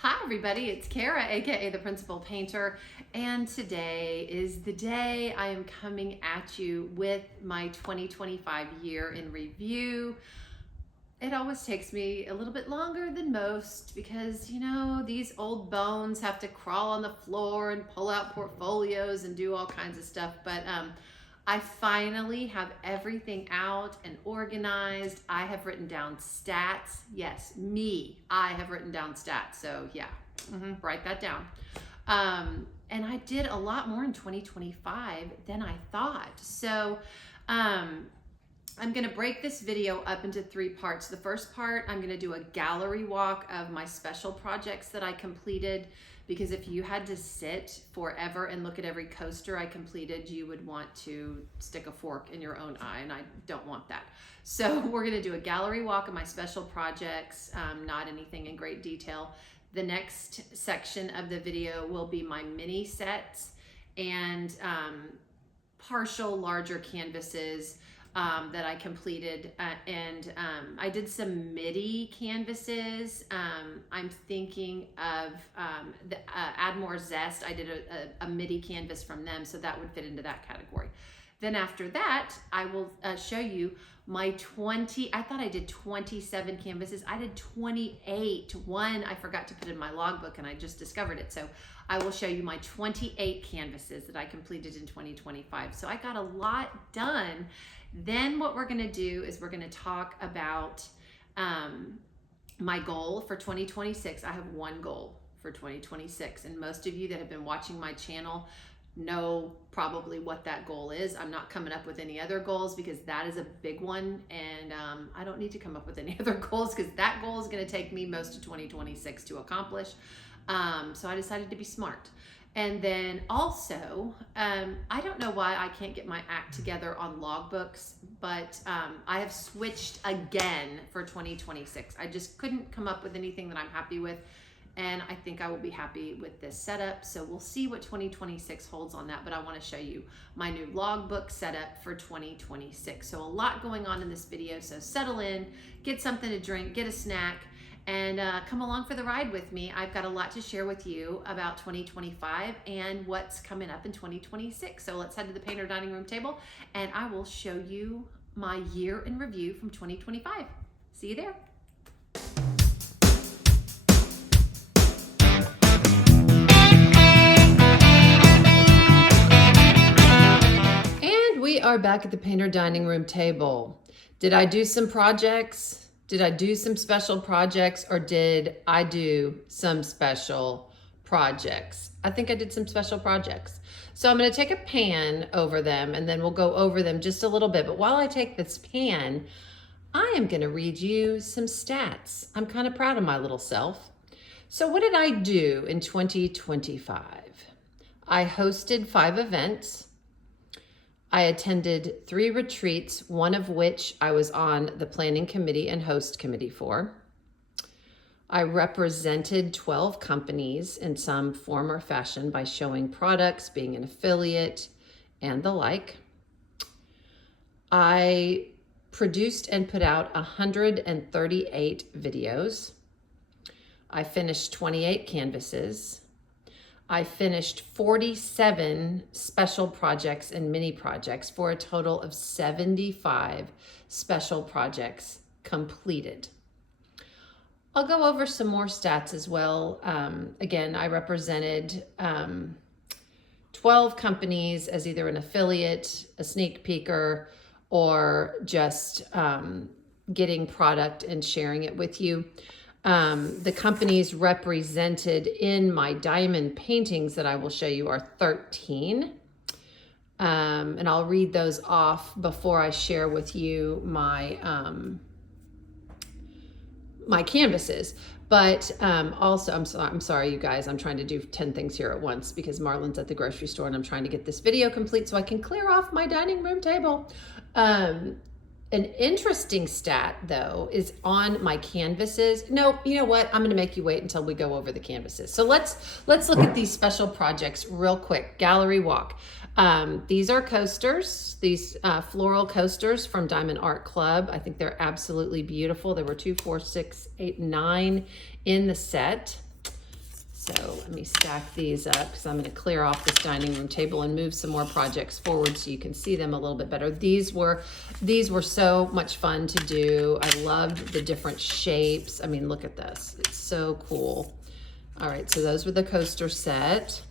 Hi everybody, it's Kara, aka the Principal Painter, and today is the day I am coming at you with my 2025 year in review. It always takes me a little bit longer than most because, you know, these old bones have to crawl on the floor and pull out portfolios and do all kinds of stuff, but I finally have everything out and organized. I have written down stats. Yes, me. I have written down stats. So yeah, write that down. And I did a lot more in 2025 than I thought. So I'm gonna break this video up into 3 parts. The first part, I'm gonna do a gallery walk of my special projects that I completed, because if you had to sit forever and look at every coaster I completed, you would want to stick a fork in your own eye, and I don't want that. So we're gonna do a gallery walk of my special projects, not anything in great detail. The next section of the video will be my mini sets and partial larger canvases that I completed, and I did some MIDI canvases. I'm thinking of Add More Zest. I did a MIDI canvas from them, so that would fit into that category. Then after that, I will show you my 20, I thought I did 27 canvases. I did 28. One I forgot to put in my logbook and I just discovered it. So I will show you my 28 canvases that I completed in 2025. So I got a lot done. Then what we're gonna do is we're gonna talk about my goal for 2026. I have one goal for 2026, and most of you that have been watching my channel know probably what that goal is. I'm not coming up with any other goals because that is a big one, and I don't need to come up with any other goals because that goal is gonna take me most of 2026 to accomplish. So I decided to be smart. And then also, I don't know why I can't get my act together on logbooks, but I have switched again for 2026. I just couldn't come up with anything that I'm happy with, and I think I will be happy with this setup. So we'll see what 2026 holds on that, but I want to show you my new logbook setup for 2026. So a lot going on in this video, so settle in, get something to drink, get a snack, and come along for the ride with me. I've got a lot to share with you about 2025 and what's coming up in 2026. So let's head to the painter dining room table and I will show you my year in review from 2025. See you there. And we are back at the painter dining room table. Did I do some projects? Did I do some special projects, or did I do some special projects? I think I did some special projects. So I'm gonna take a pan over them and then we'll go over them just a little bit. But while I take this pan, I am gonna read you some stats. I'm kind of proud of my little self. So what did I do in 2025? I hosted 5 events. I attended 3 retreats, one of which I was on the planning committee and host committee for. I represented 12 companies in some form or fashion by showing products, being an affiliate, and the like. I produced and put out 138 videos. I finished 28 canvases. I finished 47 special projects and mini projects for a total of 75 special projects completed. I'll go over some more stats as well. Again, I represented 12 companies as either an affiliate, a sneak peeker, or just getting product and sharing it with you. The companies represented in my diamond paintings that I will show you are 13. And I'll read those off before I share with you my, my canvases. But also, I'm sorry, you guys, I'm trying to do 10 things here at once because Marlon's at the grocery store and I'm trying to get this video complete so I can clear off my dining room table. An interesting stat, though, is on my canvases. No, you know what? I'm going to make you wait until we go over the canvases. So let's look at these special projects real quick. Gallery walk. These are coasters, these floral coasters from Diamond Art Club. I think they're absolutely beautiful. There were 2, 4, 6, 8, 9 in the set. So let me stack these up because I'm going to clear off this dining room table and move some more projects forward so you can see them a little bit better. These were so much fun to do. I loved the different shapes. I mean, look at this. It's so cool. All right, so those were the coaster set.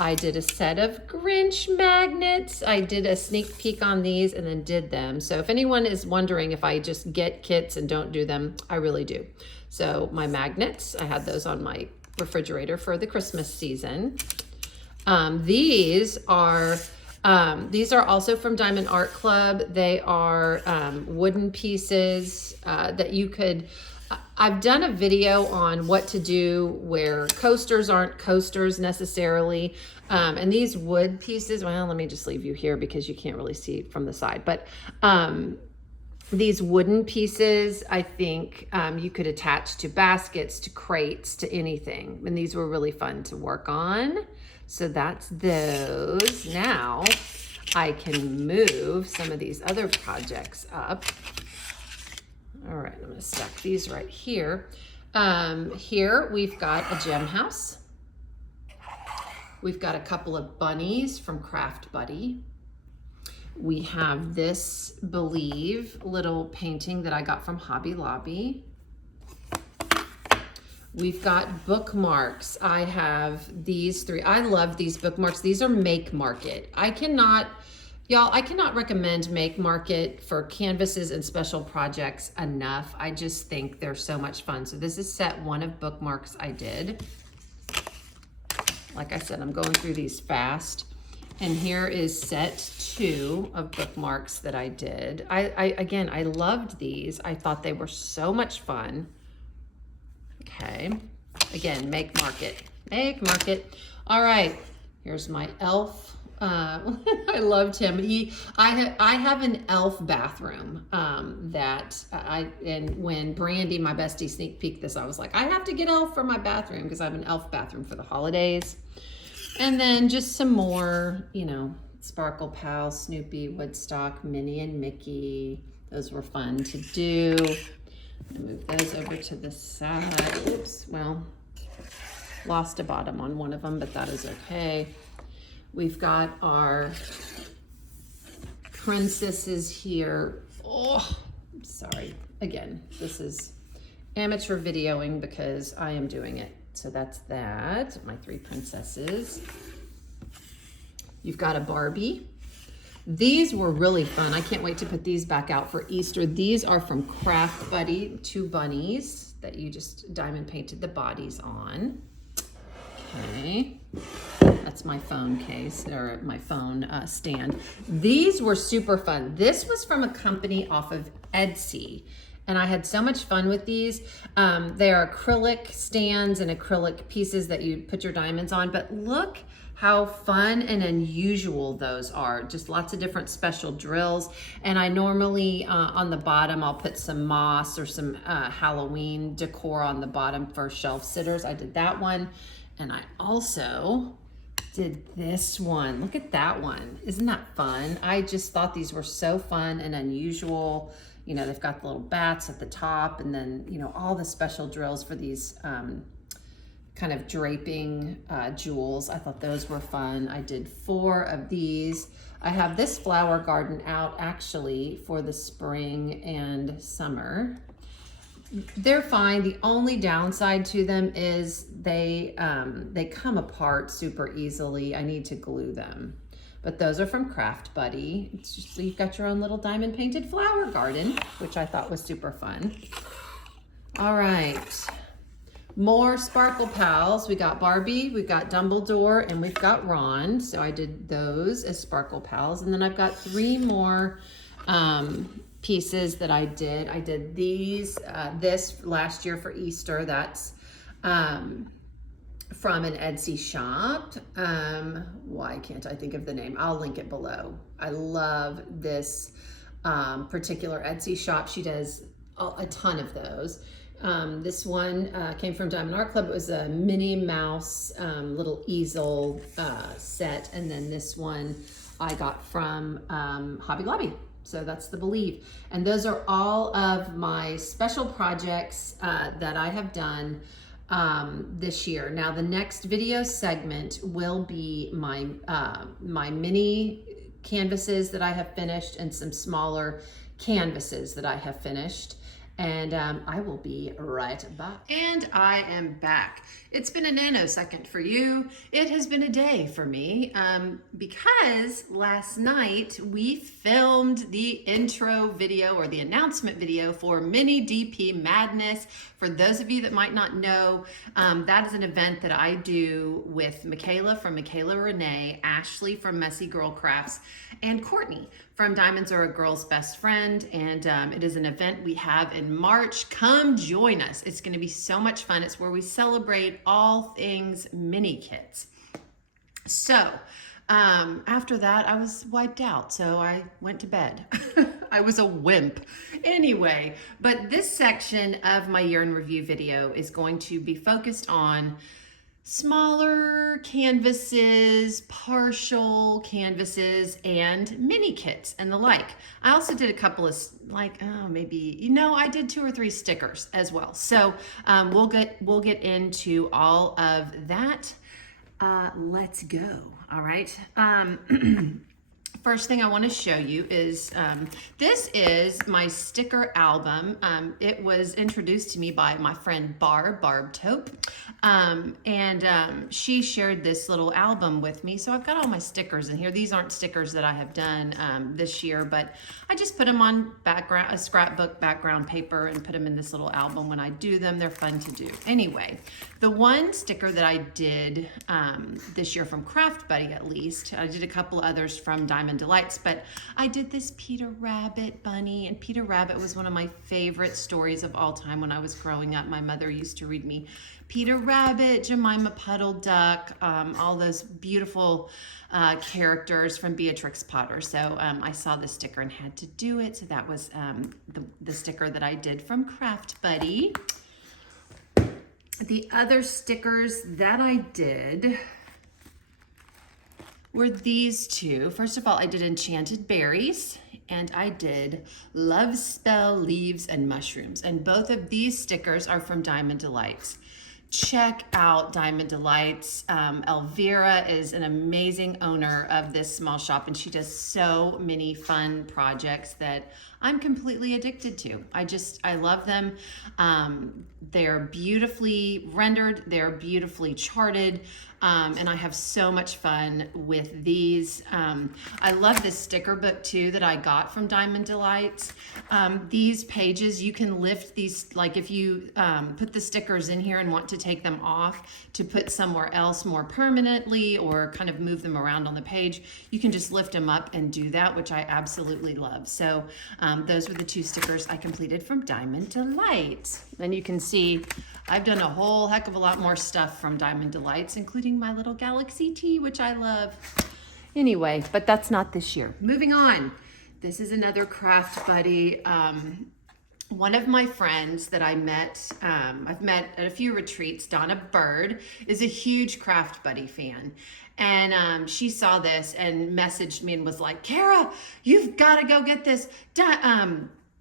I did a set of Grinch magnets. I did a sneak peek on these and then did them. So if anyone is wondering if I just get kits and don't do them, I really do. So my magnets, I had those on my refrigerator for the Christmas season. These are also from Diamond Art Club. They are wooden pieces that you could, I've done a video on what to do where coasters aren't coasters necessarily. And these wood pieces, well, let me just leave you here because you can't really see from the side. But these wooden pieces, I think you could attach to baskets, to crates, to anything. And these were really fun to work on. So that's those. Now I can move some of these other projects up. All right, I'm gonna stack these right here. Here we've got a gem house. We've got a couple of bunnies from Craft Buddy. We have this Believe little painting that I got from Hobby Lobby. We've got bookmarks. I have these three. I love these bookmarks. These are Make Market. I cannot recommend Make Market for canvases and special projects enough. I just think they're so much fun. So this is set one of bookmarks I did. Like I said, I'm going through these fast. And here is set 2 of bookmarks that I did. Again, I loved these. I thought they were so much fun. Okay, again, Make Market, Make Market. All right, here's my elf. I loved him. I have an elf bathroom and when Brandy, my bestie, sneak peeked this, I was like, I have to get elf for my bathroom because I have an elf bathroom for the holidays. And then just some more, you know, Sparkle Pal, Snoopy, Woodstock, Minnie and Mickey. Those were fun to do. I'm gonna move those over to the side. Oops, well, lost a bottom on one of them, but that is okay. We've got our princesses here. Oh, I'm sorry. Again, this is amateur videoing because I am doing it. So that's that, my 3 princesses. You've got a Barbie. These were really fun. I can't wait to put these back out for Easter. These are from Craft Buddy, 2 bunnies that you just diamond painted the bodies on. Okay, that's my phone case, or my phone stand. These were super fun. This was from a company off of Etsy. And I had so much fun with these. They are acrylic stands and acrylic pieces that you put your diamonds on, but look how fun and unusual those are. Just lots of different special drills. And I normally, on the bottom, I'll put some moss or some Halloween decor on the bottom for shelf sitters. I did that one. And I also did this one. Look at that one. Isn't that fun? I just thought these were so fun and unusual. You know, they've got the little bats at the top and then, you know, all the special drills for these kind of draping jewels. I thought those were fun. I did 4 of these. I have this flower garden out actually for the spring and summer. They're fine. The only downside to them is they come apart super easily. I need to glue them. But those are from Craft Buddy. It's just so you've got your own little diamond painted flower garden, which I thought was super fun. All right, more Sparkle Pals. We got Barbie, we've got Dumbledore, and we've got Ron. So I did those as Sparkle Pals. And then I've got 3 more pieces that I did. I did these, this last year for Easter. That's from an Etsy shop. Why can't I think of the name? I'll link it below. I love this particular Etsy shop. She does a ton of those. This one came from Diamond Art Club. It was a Minnie Mouse little easel set. And then this one I got from Hobby Lobby. So that's the Believe. And those are all of my special projects that I have done this year. Now the next video segment will be my my mini canvases that I have finished and some smaller canvases that I have finished. And I will be right back. And I am back. It's been a nanosecond for you. It has been a day for me because last night we filmed the intro video or the announcement video for Mini DP Madness. For those of you that might not know, that is an event that I do with Michaela from Michaela Renee, Ashley from Messy Girl Crafts, and Courtney from Diamonds Are a Girl's Best Friend. And it is an event we have in March. Come join us. It's going to be so much fun. It's where we celebrate all things mini kits. So after that, I was wiped out. So I went to bed. I was a wimp. Anyway, but this section of my year in review video is going to be focused on smaller canvases, partial canvases, and mini kits and the like. I also did a couple of I did 2 or 3 stickers as well. So we'll get into all of that. Let's go. All right. First thing I want to show you is this is my sticker album. It was introduced to me by my friend Barb Taupe, and she shared this little album with me. So I've got all my stickers in here. These aren't stickers that I have done this year, but I just put them on a scrapbook background paper and put them in this little album when I do them. They're fun to do. Anyway, the one sticker that I did this year from Craft Buddy, at least, I did a couple others from Diamond Delights, but I did this Peter Rabbit bunny, and Peter Rabbit was one of my favorite stories of all time when I was growing up. My mother used to read me Peter Rabbit, Jemima Puddle Duck, all those beautiful characters from Beatrix Potter. So I saw this sticker and had to do it. So that was the sticker that I did from Craft Buddy. The other stickers that I did were these two. First of all, I did Enchanted Berries, and I did Love Spell Leaves and Mushrooms. And both of these stickers are from Diamond Delights. Check out Diamond Delights. Elvira is an amazing owner of this small shop, and she does so many fun projects that I'm completely addicted to. I love them. They're beautifully rendered. They're beautifully charted. And I have so much fun with these. I love this sticker book too that I got from Diamond Delights. These pages, you can lift these, like if you put the stickers in here and want to take them off to put somewhere else more permanently or kind of move them around on the page, you can just lift them up and do that, which I absolutely love. So those were the 2 stickers I completed from Diamond Delights. And you can see I've done a whole heck of a lot more stuff from Diamond Delights, including my little Galaxy tea, which I love. Anyway, but that's not this year. Moving on. This is another Craft Buddy. One of my friends that I met, I've met at a few retreats, Donna Bird, is a huge Craft Buddy fan. And she saw this and messaged me and was like, Kara, you've got to go get this.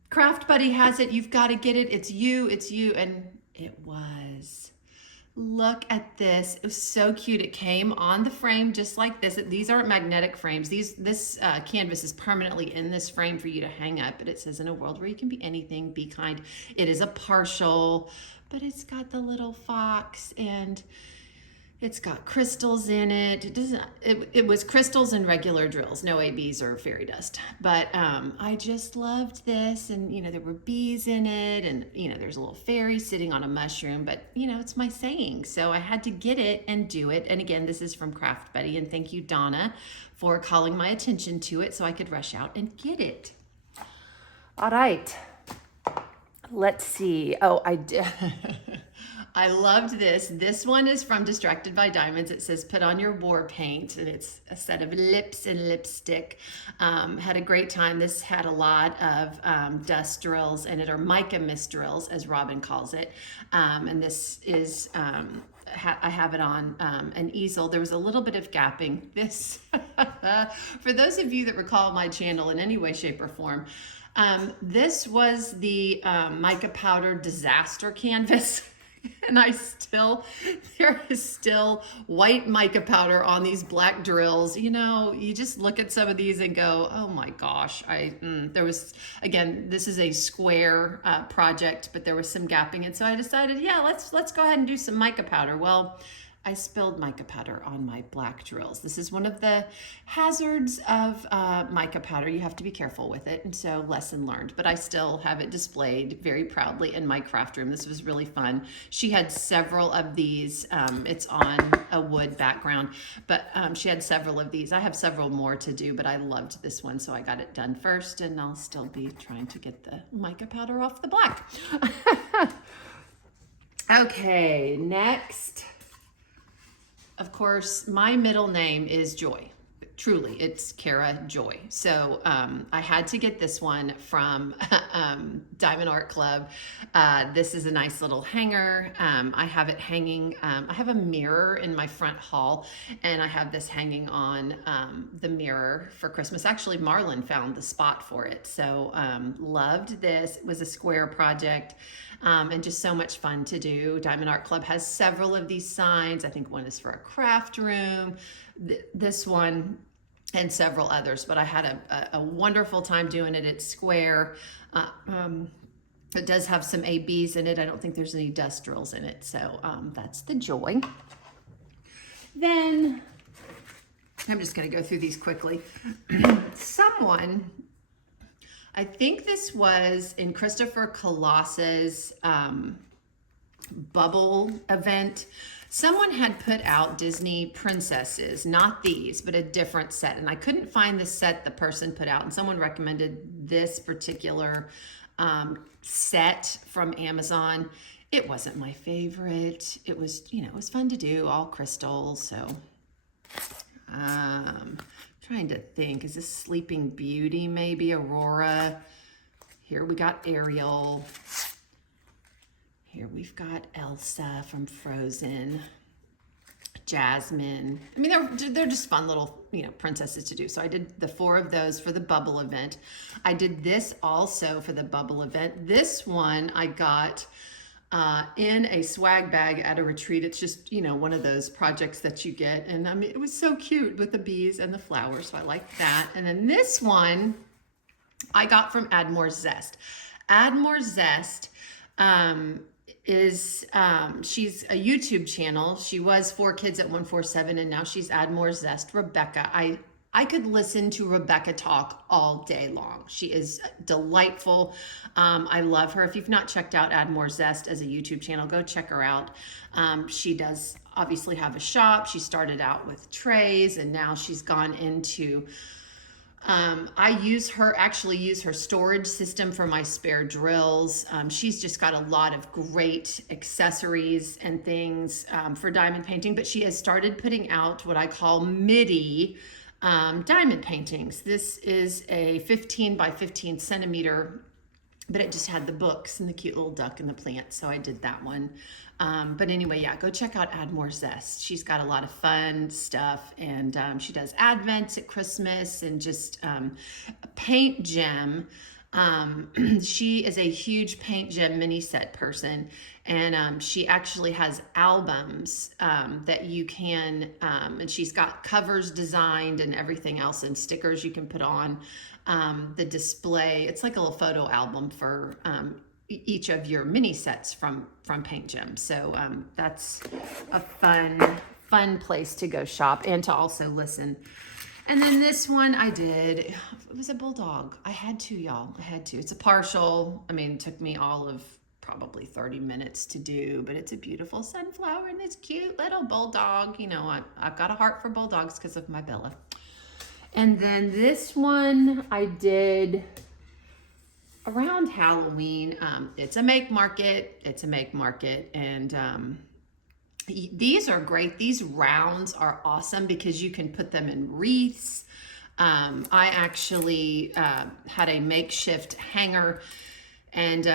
Craft Buddy has it. You've got to get it. It's you. And it was. Look at this. It was so cute. It came on the frame just like this. These aren't magnetic frames. This canvas is permanently in this frame for you to hang up, but it says, in a world where you can be anything, be kind. It is a partial, but it's got the little fox and it's got crystals in it. It was crystals and regular drills, no ABs or fairy dust. But I just loved this, and there were bees in it, and there's a little fairy sitting on a mushroom. But it's my saying, so I had to get it and do it. And again, this is from Craft Buddy, and thank you, Donna, for calling my attention to it so I could rush out and get it. All right, let's see. Oh, I did. I loved this. This one is from Distracted by Diamonds. It says, put on your war paint, and it's a set of lips and lipstick. Had a great time. This had a lot of dust drills in it, or mica mist drills, as Robin calls it. And this is, I have it on an easel. There was a little bit of gapping. This, for those of you that recall my channel in any way, shape, or form, this was the mica powder disaster canvas. And there is still white mica powder on these black drills. You know, you just look at some of these and go, oh my gosh. There was, again, this is a square project, but there was some gapping. And so I decided, yeah, let's go ahead and do some mica powder. Well, I spilled mica powder on my black drills. This is one of the hazards of mica powder. You have to be careful with it, and so lesson learned. But I still have it displayed very proudly in my craft room. This was really fun. She had several of these. It's on a wood background, but she had several of these. I have several more to do, but I loved this one, so I got it done first, and I'll still be trying to get the mica powder off the black. Okay, next. Of course, my middle name is Joy. Truly, it's Kara Joy. So I had to get this one from Diamond Art Club. This is a nice little hanger. I have it hanging. I have a mirror in my front hall, and I have this hanging on the mirror for Christmas. Actually, Marlon found the spot for it. So loved this. It was a square project. And just so much fun to do. Diamond Art Club has several of these signs. I think one is for a craft room, this one, and several others. But I had a wonderful time doing it. It's square. It does have some ABs in it. I don't think there's any dust drills in it. So that's the Joy. Then I'm just going to go through these quickly. Someone, I think this was in Christopher Colossa's bubble event. Someone had put out Disney princesses, not these, but a different set. And I couldn't find the set the person put out. And someone recommended this particular set from Amazon. It wasn't my favorite. It was, it was fun to do, all crystals. So trying to think, is this Sleeping Beauty, maybe Aurora? Here we got Ariel. Here we've got Elsa from Frozen. Jasmine. I mean, they're just fun little, princesses to do. So I did the 4 of those for the bubble event. I did this also for the bubble event. This one I got in a swag bag at a retreat. It's just, one of those projects that you get. And I mean, it was so cute with the bees and the flowers. So I like that. And then this one I got from Add More Zest. Add More Zest she's a YouTube channel. She was 4 Kids at 147, and now she's Add More Zest. Rebecca. I could listen to Rebecca talk all day long. She is delightful. I love her. If you've not checked out Add More Zest as a YouTube channel, go check her out. She does obviously have a shop. She started out with trays, and now she's gone into I use her storage system for my spare drills. She's just got a lot of great accessories and things for diamond painting, but she has started putting out what I call MIDI diamond paintings. This is a 15 by 15 centimeter, but it just had the books and the cute little duck and the plant, so I did that one. But anyway, yeah, go check out Add More Zest. She's got a lot of fun stuff, and she does Advents at Christmas and just paint gem. She is a huge paint gem mini set person, and she actually has albums that you can, and she's got covers designed and everything else, and stickers you can put on the display. It's like a little photo album for each of your mini sets from Paint Gem. So that's a fun place to go shop and to also listen. And then this one I did, it was a bulldog. I had to, y'all. I had to. It's a partial. I mean, it took me all of probably 30 minutes to do, but it's a beautiful sunflower and this cute little bulldog. I've got a heart for bulldogs because of my Bella. And then this one I did around Halloween. It's a make market. And these are great. These rounds are awesome because you can put them in wreaths. I actually had a makeshift hanger, and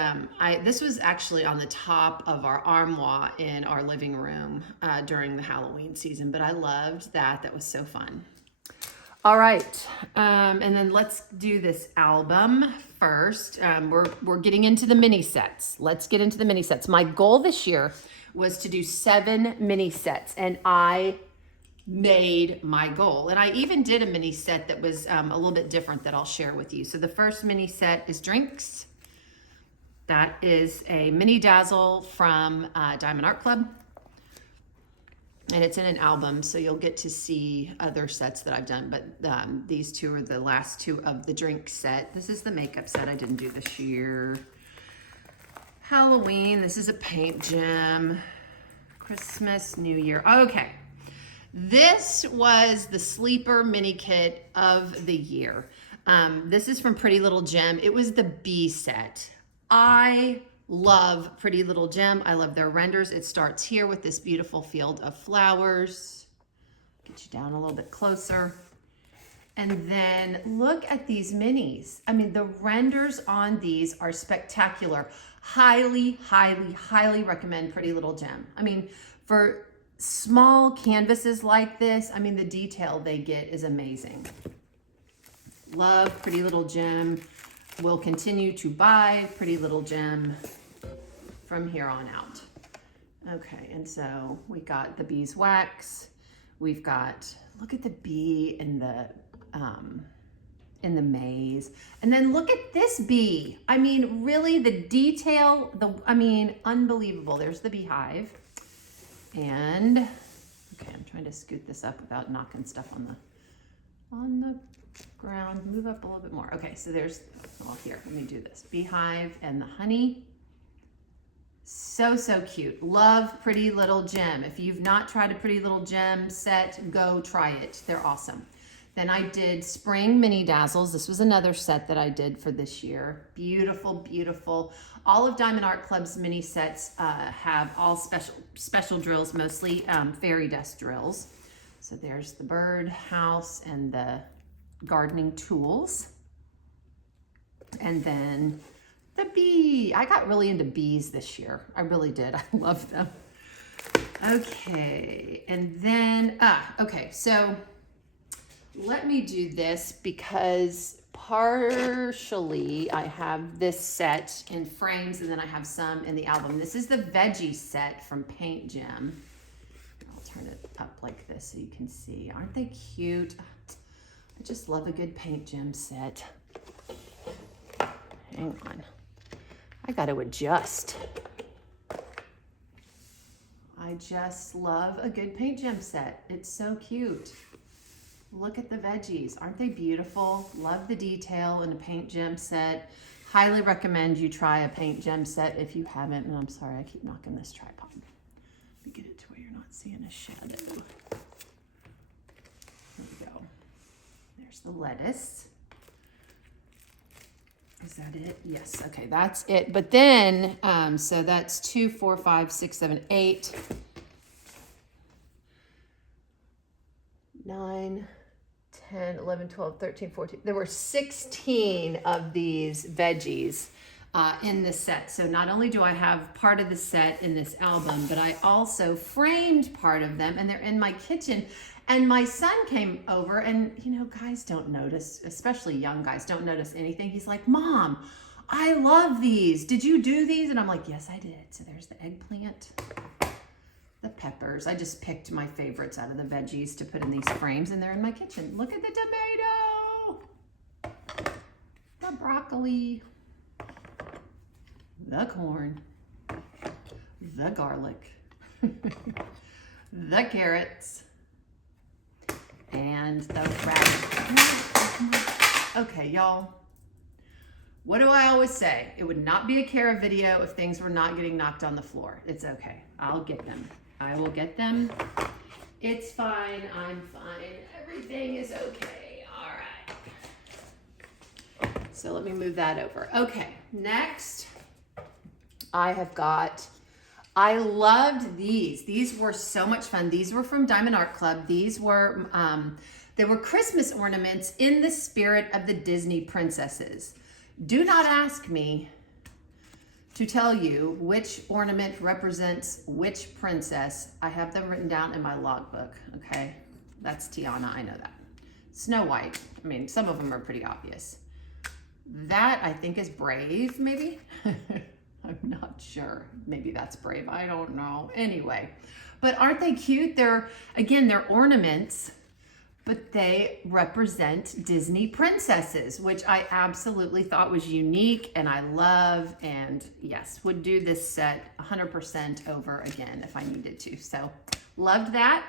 this was actually on the top of our armoire in our living room during the Halloween season, but I loved that. That was so fun. All right, and then let's do this album first. We're getting into the mini sets. Let's get into the mini sets. My goal this year was to do 7 mini sets, and I made my goal. And I even did a mini set that was a little bit different that I'll share with you. So the first mini set is drinks. That is a mini dazzle from Diamond Art Club. And it's in an album, so you'll get to see other sets that I've done. But these two are the last two of the drink set. This is the makeup set I didn't do this year. Halloween, this is a paint gem. Christmas, New Year. Okay. This was the sleeper mini kit of the year. This is from Pretty Little Gem. It was the B set. I love Pretty Little Gem. I love their renders. It starts here with this beautiful field of flowers. Get you down a little bit closer. And then look at these minis. I mean, the renders on these are spectacular. Highly, highly, highly recommend Pretty Little Gem. I mean, for small canvases like this, I mean, the detail they get is amazing. Love Pretty Little Gem. Will continue to buy Pretty Little Gem from here on out. Okay, and so we got the beeswax. We've got, look at the bee in the maze. And then look at this bee. I mean, really the detail, unbelievable. There's the beehive. And, okay, I'm trying to scoot this up without knocking stuff on the ground. Move up a little bit more. Okay, so there's, well, here, let me do this. Beehive and the honey. So, so cute. Love Pretty Little Gem. If you've not tried a Pretty Little Gem set, go try it. They're awesome. Then I did Spring Mini Dazzles. This was another set that I did for this year. Beautiful, beautiful. All of Diamond Art Club's mini sets have all special drills, mostly fairy dust drills. So there's the bird house and the gardening tools. And then the bee. I got really into bees this year. I really did. I love them. Okay, and then, okay, so let me do this because partially I have this set in frames and then I have some in the album. This is the veggie set from Paint Gem. I'll turn it up like this so you can see. Aren't they cute? I just love a good Paint Gem set. Hang on. I got to adjust. I just love a good Paint Gem set. It's so cute. Look at the veggies. Aren't they beautiful? Love the detail in a Paint Gem set. Highly recommend you try a Paint Gem set if you haven't. And I'm sorry, I keep knocking this tripod. Let me get it to where you're not seeing a shadow. There we go. There's the lettuce. Is that it? Yes. Okay, that's it. But then, so that's 2, 4, 5, 6, 7, 8, 9, 10, 11, 12, 13, 14. There were 16 of these veggies in the set. So not only do I have part of the set in this album, but I also framed part of them and they're in my kitchen. And my son came over and, you know, guys don't notice, especially young guys don't notice anything. He's like, Mom, I love these. Did you do these? And I'm like, yes, I did. So there's the eggplant, the peppers. I just picked my favorites out of the veggies to put in these frames and they're in my kitchen. Look at the tomato, the broccoli, the corn, the garlic, the carrots, and the radish. Okay, y'all. What do I always say? It would not be a Kara video if things were not getting knocked on the floor. It's okay. I'll get them. I will get them. It's fine. I'm fine. Everything is okay. All right. So let me move that over. Okay, next I have got, I loved these. These were so much fun. These were from Diamond Art Club. These were, they were Christmas ornaments in the spirit of the Disney princesses. Do not ask me to tell you which ornament represents which princess. I have them written down in my logbook, okay? That's Tiana, I know that. Snow White, I mean, some of them are pretty obvious. That I think is Brave, maybe? I'm not sure. Maybe that's brave. I don't know. Anyway, but aren't they cute? They're ornaments, but they represent Disney princesses, which I absolutely thought was unique and I love, and yes, would do this set 100% over again if I needed to. So loved that.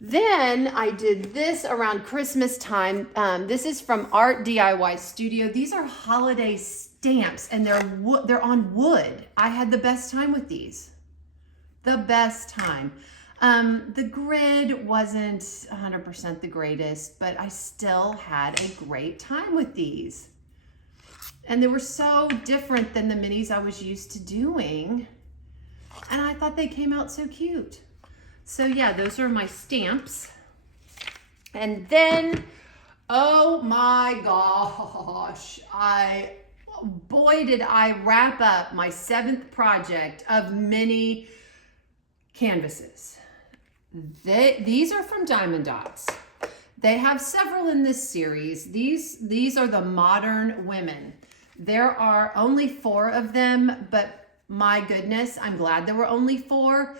Then I did this around Christmas time. This is from Art DIY Studio. These are holiday stamps and they're on wood. I had the best time with these. The best time. The grid wasn't 100% the greatest, but I still had a great time with these. And they were so different than the minis I was used to doing. And I thought they came out so cute. So yeah, those are my stamps. And then, oh my gosh, boy did I wrap up my 7th project of mini canvases. These are from Diamond Dots. They have several in this series. These are the modern women. There are only 4 of them, but my goodness, I'm glad there were only 4.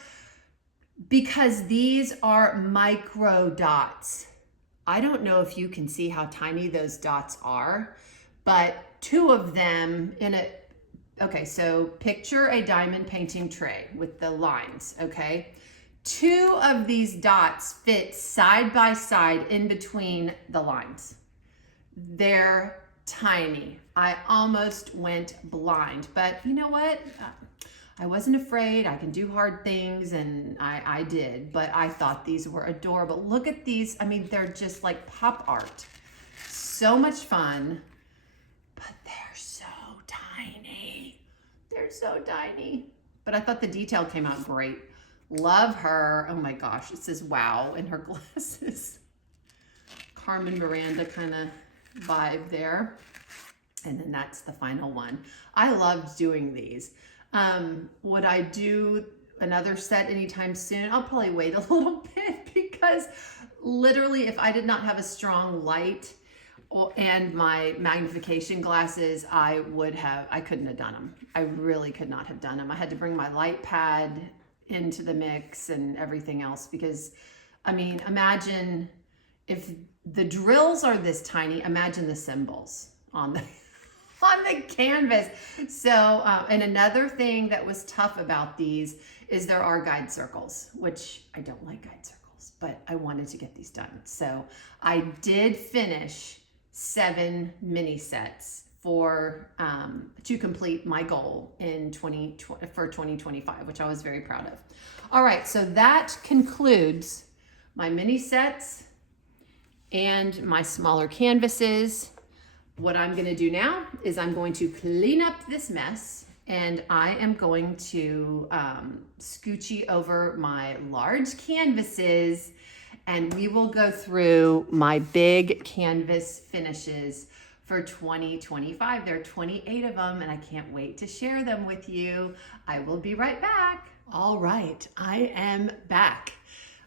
Because these are micro dots. I don't know if you can see how tiny those dots are, but 2 of them in a, okay, so picture a diamond painting tray with the lines, okay? 2 of these dots fit side by side in between the lines. They're tiny. I almost went blind, but you know what? I wasn't afraid. I can do hard things, and I did, but I thought these were adorable. Look at these. I mean, they're just like pop art. So much fun, but they're so tiny. They're so tiny. But I thought the detail came out great. Love her. Oh my gosh, it says wow in her glasses. Carmen Miranda kind of vibe there. And then that's the final one. I loved doing these. Would I do another set anytime soon? I'll probably wait a little bit because literally if I did not have a strong light and my magnification glasses, I couldn't have done them. I really could not have done them. I had to bring my light pad into the mix and everything else because, I mean, imagine if the drills are this tiny, imagine the symbols on the canvas. So, and another thing that was tough about these is there are guide circles, which I don't like guide circles, but I wanted to get these done. So I did finish 7 mini sets for, to complete my goal in for 2025, which I was very proud of. All right, so that concludes my mini sets and my smaller canvases. What I'm gonna do now is I'm going to clean up this mess and I am going to scoochie over my large canvases and we will go through my big canvas finishes for 2025. There are 28 of them and I can't wait to share them with you. I will be right back. All right, I am back.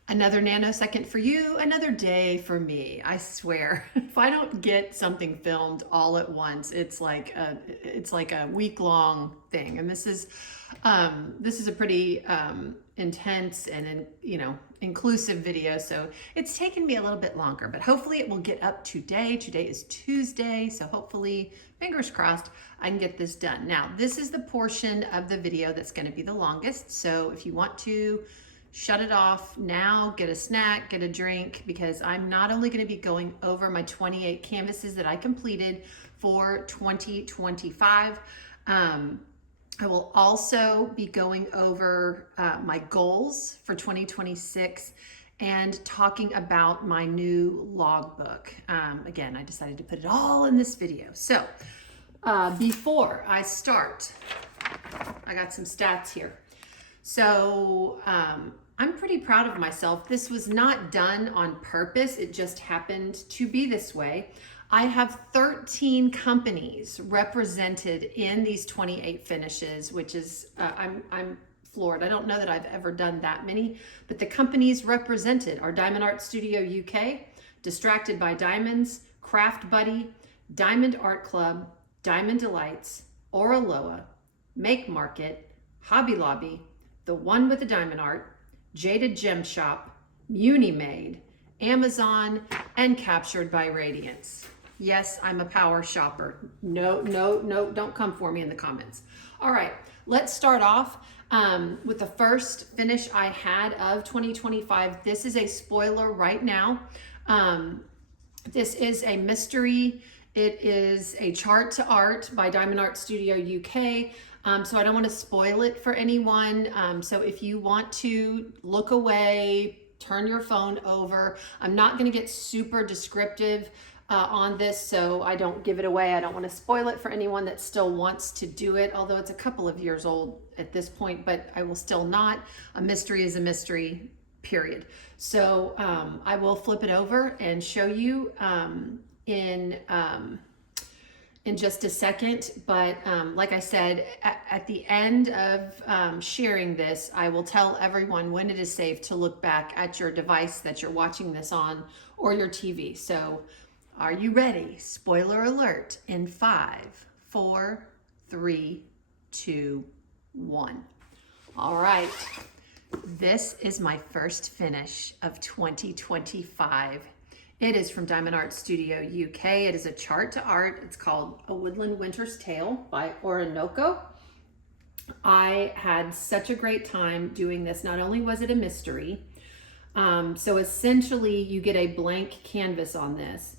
Another nanosecond for you, another day for me. I swear, if I don't get something filmed all at once, it's like a week-long thing. And this is a pretty intense and inclusive video, so it's taken me a little bit longer. But hopefully, it will get up today. Today is Tuesday, so hopefully, fingers crossed, I can get this done. Now, this is the portion of the video that's going to be the longest. So if you want to shut it off now, get a snack, get a drink, because I'm not only going to be going over my 28 canvases that I completed for 2025, I will also be going over my goals for 2026 and talking about my new logbook. Again, I decided to put it all in this video. So before I start, I got some stats here. So I'm pretty proud of myself. This was not done on purpose. It just happened to be this way. I have 13 companies represented in these 28 finishes, which is, I'm floored. I don't know that I've ever done that many, but the companies represented are Diamond Art Studio UK, Distracted by Diamonds, Craft Buddy, Diamond Art Club, Diamond Delights, Oraloa, Make Market, Hobby Lobby, The One with the Diamond Art, Jaded Gem Shop, Munimade, Amazon, and Captured by Radiance. Yes, I'm a power shopper. No, don't come for me in the comments. All right, let's start off with the first finish I had of 2025. This is a spoiler right now. This is a mystery. It is a chart to art by Diamond Art Studio UK. So I don't want to spoil it for anyone. So if you want to look away, turn your phone over. I'm not going to get super descriptive on this, so I don't give it away. I don't want to spoil it for anyone that still wants to do it, although it's a couple of years old at this point, but I will still not. A mystery is a mystery, period. So I will flip it over and show you in just a second, but like I said, at the end of sharing this, I will tell everyone when it is safe to look back at your device that you're watching this on or your TV. So are you ready? Spoiler alert in 5, 4, 3, 2, 1. All right. This is my first finish of 2025. It is from Diamond Art Studio UK. It is a chart to art. It's called A Woodland Winter's Tale by Orinoco. I had such a great time doing this. Not only was it a mystery, so essentially you get a blank canvas on this.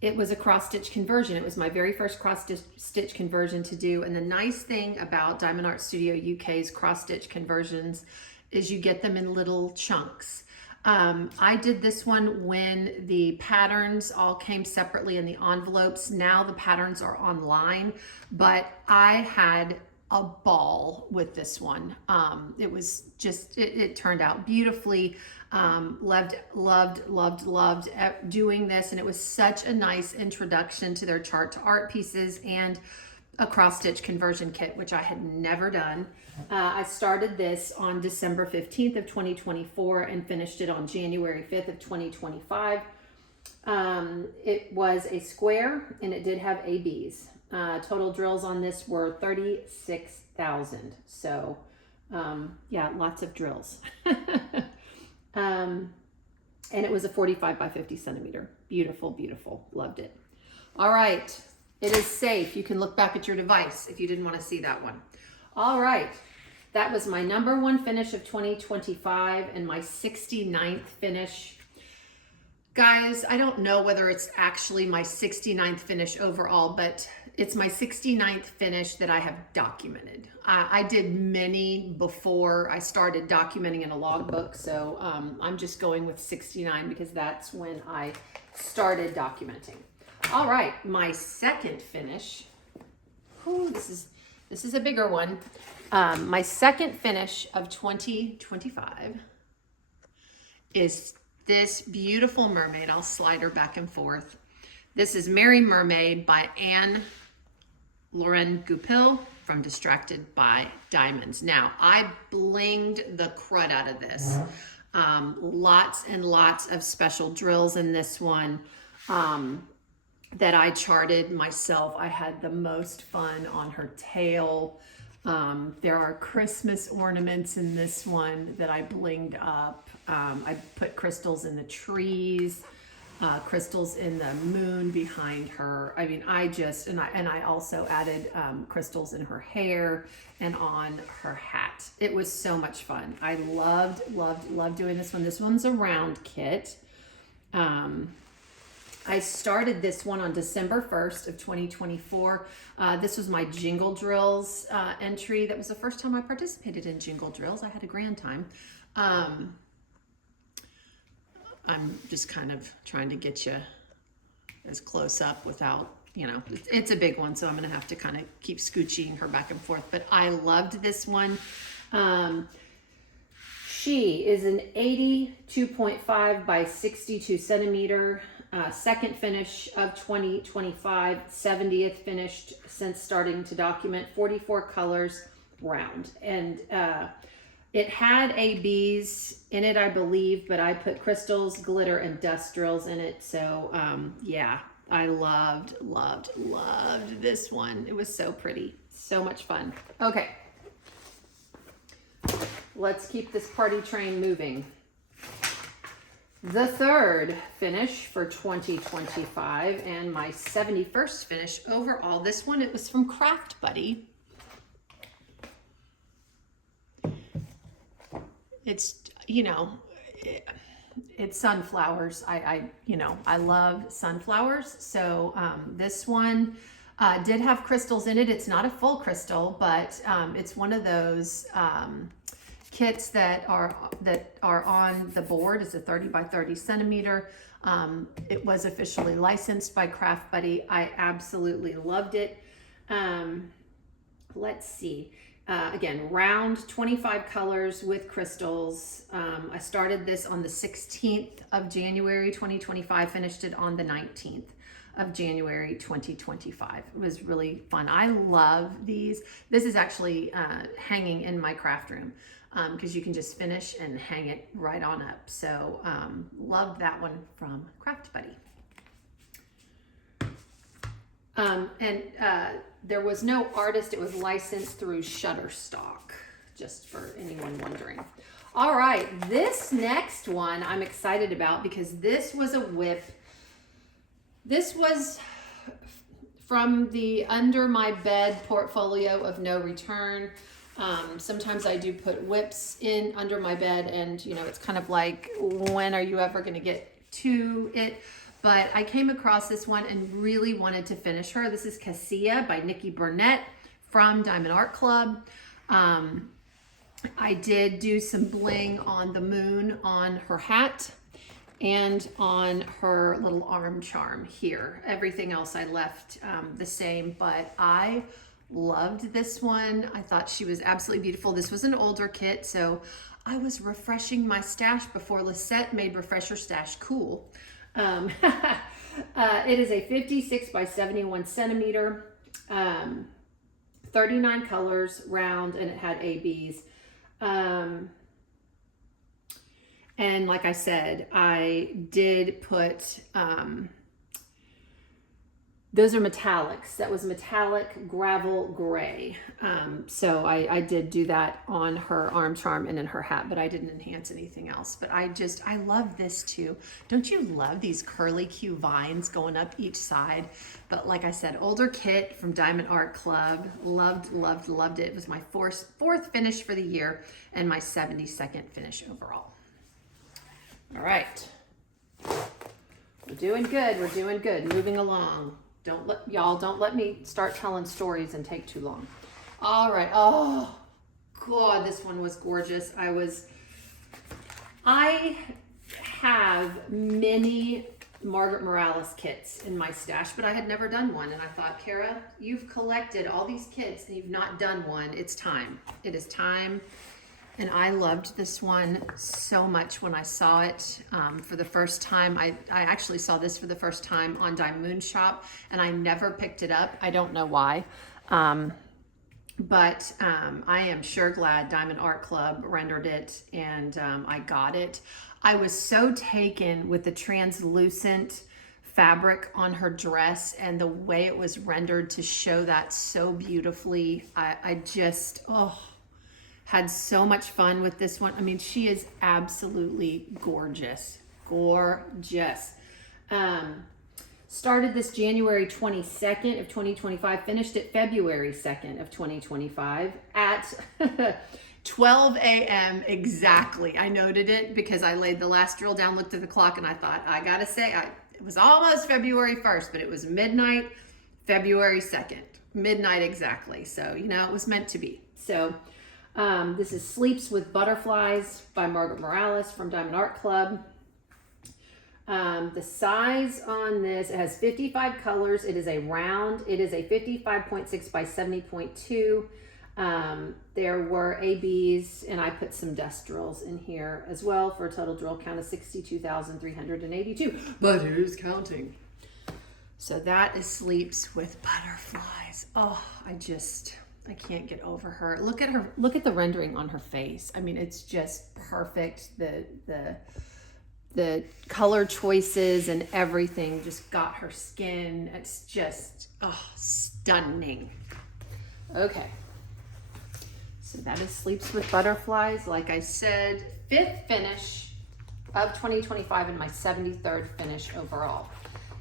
It was a cross-stitch conversion. It was my very first cross-stitch conversion to do. And the nice thing about Diamond Art Studio UK's cross-stitch conversions is you get them in little chunks. I did this one when the patterns all came separately in the envelopes. Now the patterns are online, but I had a ball with this one. It was just, it turned out beautifully. Loved doing this, and it was such a nice introduction to their chart to art pieces and a cross-stitch conversion kit, which I had never done. I started this on December 15th of 2024 and finished it on January 5th of 2025. It was a square and it did have ABs. Total drills on this were 36,000. So yeah, lots of drills. And it was a 45 by 50 centimeter. Beautiful, beautiful. Loved it. All right. It is safe. You can look back at your device if you didn't want to see that one. All right. That was my number one finish of 2025 and my 69th finish. Guys, I don't know whether it's actually my 69th finish overall, but it's my 69th finish that I have documented. I did many before I started documenting in a logbook, so I'm just going with 69 because that's when I started documenting. All right, my second finish. Ooh, this is a bigger one. My second finish of 2025 is this beautiful mermaid. I'll slide her back and forth. This is Merry Mermaid by Anne Lauren Goupil from Distracted by Diamonds. Now, I blinged the crud out of this. Lots and lots of special drills in this one that I charted myself. I had the most fun on her tail. There are Christmas ornaments in this one that I blinged up. I put crystals in the trees, crystals in the moon behind her. I mean, I also added crystals in her hair and on her hat. It was so much fun. I loved doing this one. This one's a round kit. I started this one on December 1st of 2024. This was my Jingle Drills entry. That was the first time I participated in Jingle Drills. I had a grand time. I'm just kind of trying to get you as close up without, it's a big one, so I'm going to have to kind of keep scooching her back and forth. But I loved this one. She is an 82.5 by 62 centimeter. Second finish of 2025, 70th finished since starting to document, 44 colors, round. And it had ABs in it, I believe, but I put crystals, glitter, and dust drills in it. So yeah, I loved this one. It was so pretty, so much fun. Okay, let's keep this party train moving. The third finish for 2025 and my 71st finish overall. This one, it was from Craft Buddy. It's, you know, it's sunflowers. I love sunflowers. So this one did have crystals in it. It's not a full crystal, but it's one of those kits that are on the board. It's a 30 by 30 centimeter. It was officially licensed by Craft Buddy. I absolutely loved it. Let's see. Again, round, 25 colors with crystals. I started this on the 16th of January 2025, finished it on the 19th of January 2025. It was really fun. I love these. This is actually hanging in my craft room because you can just finish and hang it right on up. So loved that one from Craft Buddy. There was no artist. It was licensed through Shutterstock, just for anyone wondering. All right, this next one I'm excited about because this was a whip. This was from the Under My Bed portfolio of No Return. Sometimes I do put whips in under my bed, and you know, it's kind of like, when are you ever going to get to it? But I came across this one and really wanted to finish her. This is Cassia by Nikki Burnett from Diamond Art Club. I did do some bling on the moon on her hat and on her little arm charm here. Everything else I left the same, but I loved this one. I thought she was absolutely beautiful. This was an older kit, so I was refreshing my stash before Lisette made Refresh Your Stash cool. It is a 56 by 71 centimeter, 39 colors, round, and it had ABs. And like I said, I did put, those are metallics. That was metallic gravel gray. So I did do that on her arm charm and in her hat, but I didn't enhance anything else. But I love this too. Don't you love these curly Q vines going up each side? But like I said, older kit from Diamond Art Club. Loved it. It was my fourth finish for the year and my 72nd finish overall. All right. We're doing good. We're doing good. Moving along. Don't let me start telling stories and take too long. All right. Oh, God, this one was gorgeous. I have many Margaret Morales kits in my stash, but I had never done one. And I thought, Kara, you've collected all these kits and you've not done one. It's time. It is time. And I loved this one so much when I saw it for the first time. I actually saw this for the first time on Dime Moon Shop, and I never picked it up. I don't know why. But I am sure glad Diamond Art Club rendered it, and I got it. I was so taken with the translucent fabric on her dress and the way it was rendered to show that so beautifully. I just, had so much fun with this one. I mean, she is absolutely gorgeous. Gorgeous. Started this January 22nd of 2025, finished it February 2nd of 2025 at 12 a.m. exactly. I noted it because I laid the last drill down, looked at the clock, and I thought, I gotta say, it was almost February 1st, but it was midnight, February 2nd. Midnight exactly. So, you know, it was meant to be. So, this is Sleeps with Butterflies by Margaret Morales from Diamond Art Club. The size on this, it has 55 colors. It is a round. It is a 55.6 by 70.2. There were ABs, and I put some dust drills in here as well for a total drill count of 62,382. But who's counting? So that is Sleeps with Butterflies. Oh, I can't get over her. Look at her. Look at the rendering on her face. I mean, it's just perfect. the color choices and everything just got her skin. It's just, oh, stunning. Okay. So that is Sleeps with Butterflies. Like I said, 5th finish of 2025 and my 73rd finish overall.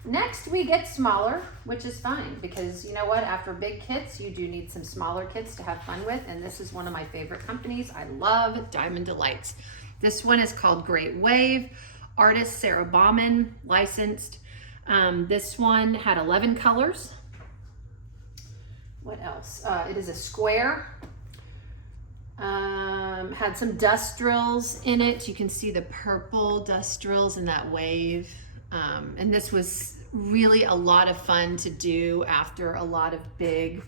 Next, we get smaller, which is fine because you know what? After big kits, you do need some smaller kits to have fun with. And this is one of my favorite companies. I love Diamond Delights. This one is called Great Wave. Artist Sarah Bauman, licensed. This one had 11 colors. What else? It is a square. Had some dust drills in it. You can see the purple dust drills in that wave. And this was really a lot of fun to do after a lot of big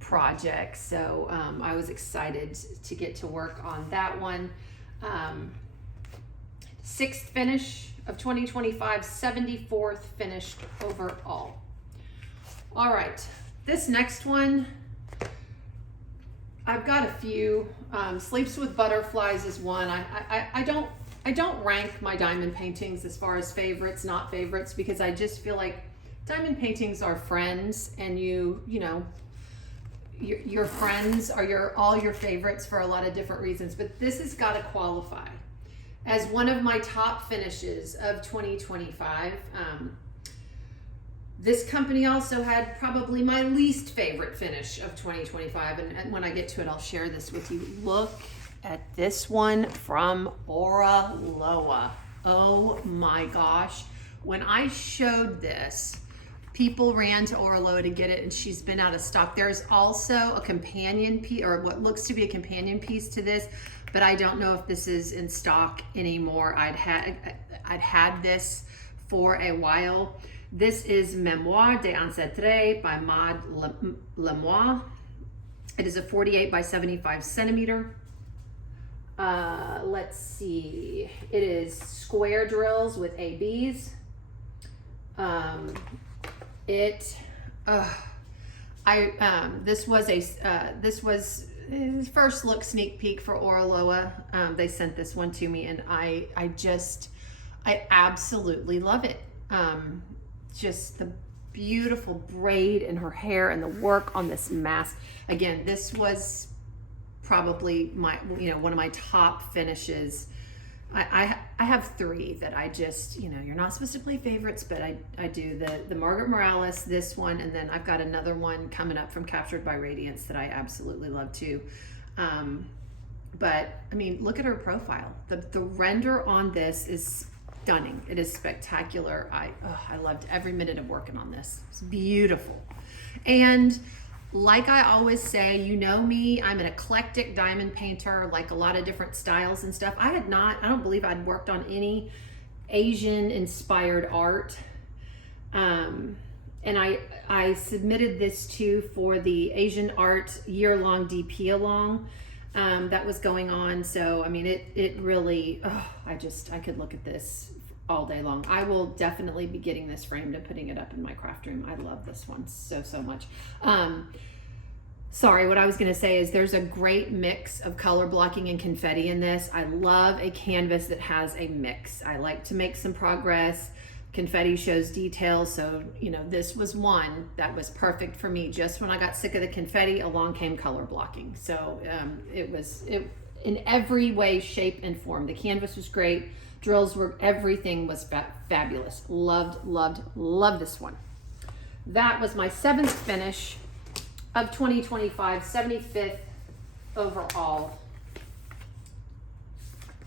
projects. So I was excited to get to work on that one. 6th finish of 2025, 74th finished overall. All right, this next one, I've got a few. Sleeps with Butterflies is one. I don't rank my diamond paintings as far as favorites, not favorites, because I just feel like diamond paintings are friends, and you know, your friends are all your favorites for a lot of different reasons. But this has got to qualify as one of my top finishes of 2025. This company also had probably my least favorite finish of 2025. And when I get to it, I'll share this with you. Look at this one from Aura Loa. Oh my gosh. When I showed this, people ran to Aura Loa to get it, and she's been out of stock. There's also a companion piece, or what looks to be a companion piece to this, but I don't know if this is in stock anymore. I'd had this for a while. This is Memoire des Ancêtres by Maud Lemoine. It is a 48 by 75 centimeter. Let's see. It is square drills with ABs. This was his first look sneak peek for Aura Loa. They sent this one to me, and I absolutely love it. Just the beautiful braid in her hair and the work on this mask. Again, this was probably one of my top finishes. I have 3 that I just, you're not supposed to play favorites, but I do the Margaret Morales, this one, and then I've got another one coming up from Captured by Radiance that I absolutely love too. But I mean, look at her profile. The render on this is stunning. It is spectacular. I loved every minute of working on this. It's beautiful. And like I always say, you know me, I'm an eclectic diamond painter, like a lot of different styles and stuff. I don't believe I'd worked on any Asian inspired art. And I submitted this for the Asian art year-long DP along that was going on. So, I mean, it really, I could look at this all day long. I will definitely be getting this framed and putting it up in my craft room. I love this one so much. Sorry, what I was going to say is there's a great mix of color blocking and confetti in this. I love a canvas that has a mix. I like to make some progress. Confetti shows details, so this was one that was perfect for me. Just when I got sick of the confetti, along came color blocking. So it in every way, shape, and form. The canvas was great. Everything was fabulous. Loved this one. That was my 7th finish of 2025, 75th overall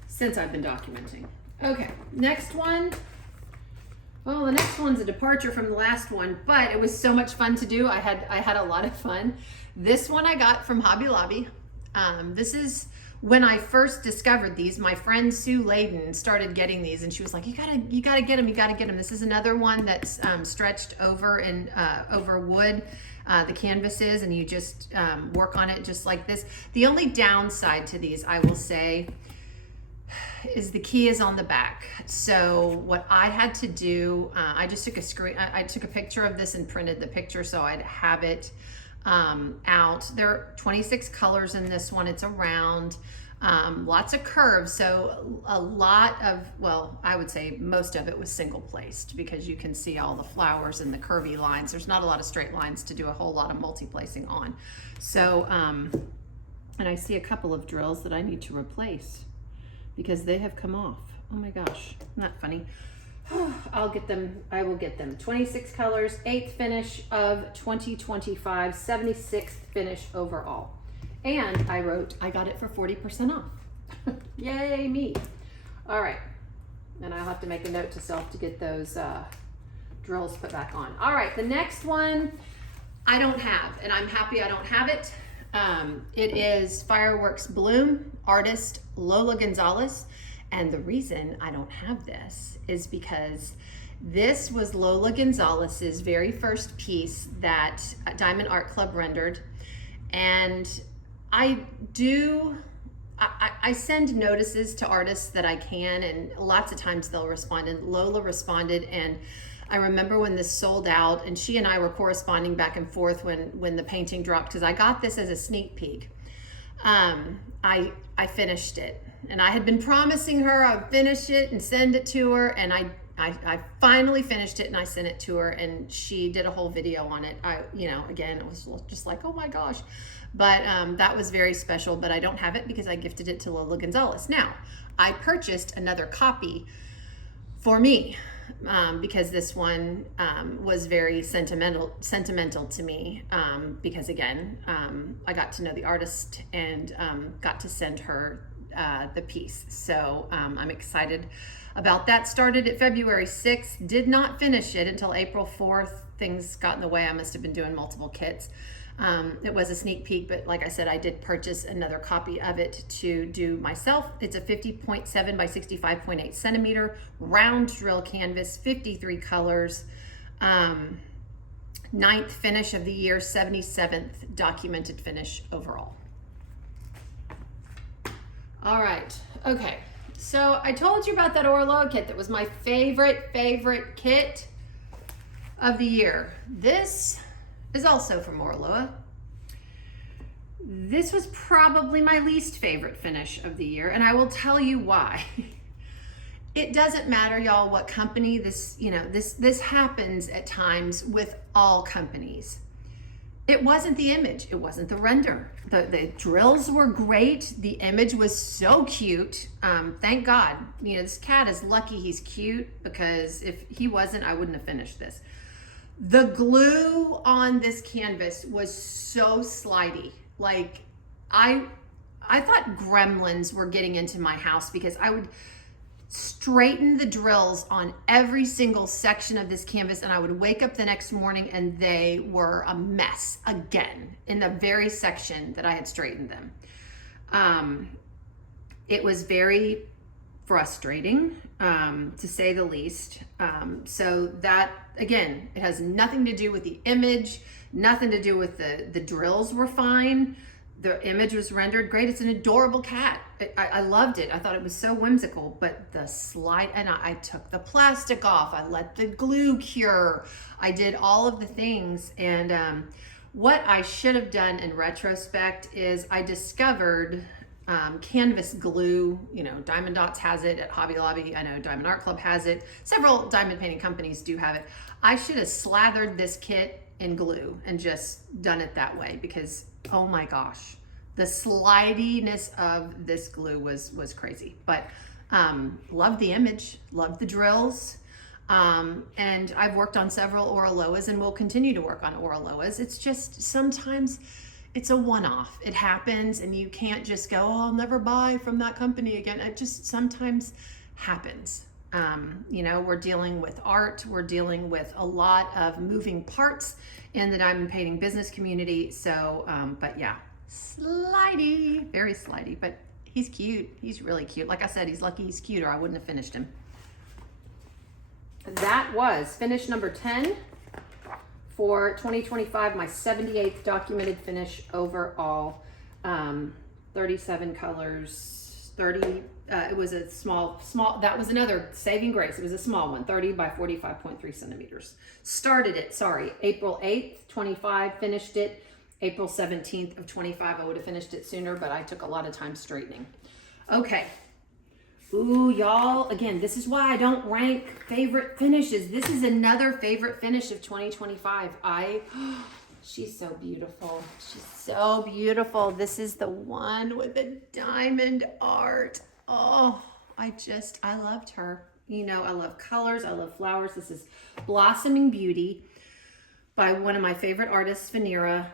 since I've been documenting. Okay, next one. Well, the next one's a departure from the last one, but it was so much fun to do. I had a lot of fun. This one I got from Hobby Lobby. This is when I first discovered these. My friend Sue Layden started getting these, and she was like, "You gotta get them. This is another one that's stretched over over wood." The canvases, and you just work on it just like this. The only downside to these, I will say, is the key is on the back. So what I had to do, I just took I took a picture of this and printed the picture so I'd have it out. There are 26 colors in this one. It's a round. lots of curves. So a lot of, well, I would say most of it was single placed because you can see all the flowers and the curvy lines. There's not a lot of straight lines to do a whole lot of multi-placing on. So, and I see a couple of drills that I need to replace because they have come off. Oh my gosh, isn't that funny? I'll get them, I will get them. 26 colors, 8th finish of 2025, 76th finish overall. And I wrote, I got it for 40% off. Yay me. All right, and I'll have to make a note to self to get those drills put back on. All right, the next one I don't have, and I'm happy I don't have it. It is Fireworks Bloom, artist Lola Gonzalez. And the reason I don't have this is because this was Lola Gonzalez's very first piece that Diamond Art Club rendered. And I send notices to artists that I can, and lots of times they'll respond, and Lola responded. And I remember when this sold out, and she and I were corresponding back and forth when the painting dropped, because I got this as a sneak peek. I finished it, and I had been promising her I would finish it and send it to her, and I finally finished it and I sent it to her, and she did a whole video on it. Again, it was just like, oh my gosh. But that was very special, but I don't have it because I gifted it to Lola Gonzalez. Now, I purchased another copy for me because this one was very sentimental to me because, again, I got to know the artist and got to send her the piece. So I'm excited about that. Started at February 6th, did not finish it until April 4th. Things got in the way. I must have been doing multiple kits. It was a sneak peek, but like I said, I did purchase another copy of it to do myself. It's a 50.7 by 65.8 centimeter round drill canvas, 53 colors, 9th finish of the year, 77th documented finish overall. All right, okay. So I told you about that Orloa kit that was my favorite kit of the year. This is also from Orloa. This was probably my least favorite finish of the year, and I will tell you why. It doesn't matter, y'all, what company this happens at times with all companies. It wasn't the image, it wasn't the render. The drills were great, the image was so cute. Thank God, this cat is lucky he's cute, because if he wasn't, I wouldn't have finished this. The glue on this canvas was so slidey. Like, I thought gremlins were getting into my house, because I would straighten the drills on every single section of this canvas, and I would wake up the next morning and they were a mess again in the very section that I had straightened them. It was very frustrating, to say the least. So that, again, it has nothing to do with the image, nothing to do with the drills were fine. The image was rendered great. It's an adorable cat. I loved it. I thought it was so whimsical, but the slide, and I took the plastic off. I let the glue cure. I did all of the things. And what I should have done in retrospect is I discovered canvas glue. Diamond Dots has it at Hobby Lobby. I know Diamond Art Club has it. Several diamond painting companies do have it. I should have slathered this kit in glue and just done it that way, because oh my gosh, the slidiness of this glue was crazy. But loved the image, loved the drills. And I've worked on several Orloas and will continue to work on Orloas. It's just sometimes it's a one-off. It happens, and you can't just go, oh, I'll never buy from that company again. It just sometimes happens. We're dealing with art. We're dealing with a lot of moving parts in the diamond painting business community. So, but yeah, slidey, very slidey, but he's cute. He's really cute. Like I said, he's lucky he's cute, or I wouldn't have finished him. That was finish number 10 for 2025, my 78th documented finish overall. 37 colors, 30, it was a small, that was another saving grace. It was a small one, 30 by 45.3 centimeters. Started it, April 8th, 25, finished it April 17th of 25. I would have finished it sooner, but I took a lot of time straightening. Okay. Ooh, y'all, again, this is why I don't rank favorite finishes. This is another favorite finish of 2025. She's so beautiful. She's so beautiful. This is the one with the diamond art. Oh, I loved her. You know, I love colors. I love flowers. This is Blossoming Beauty by one of my favorite artists, Venera,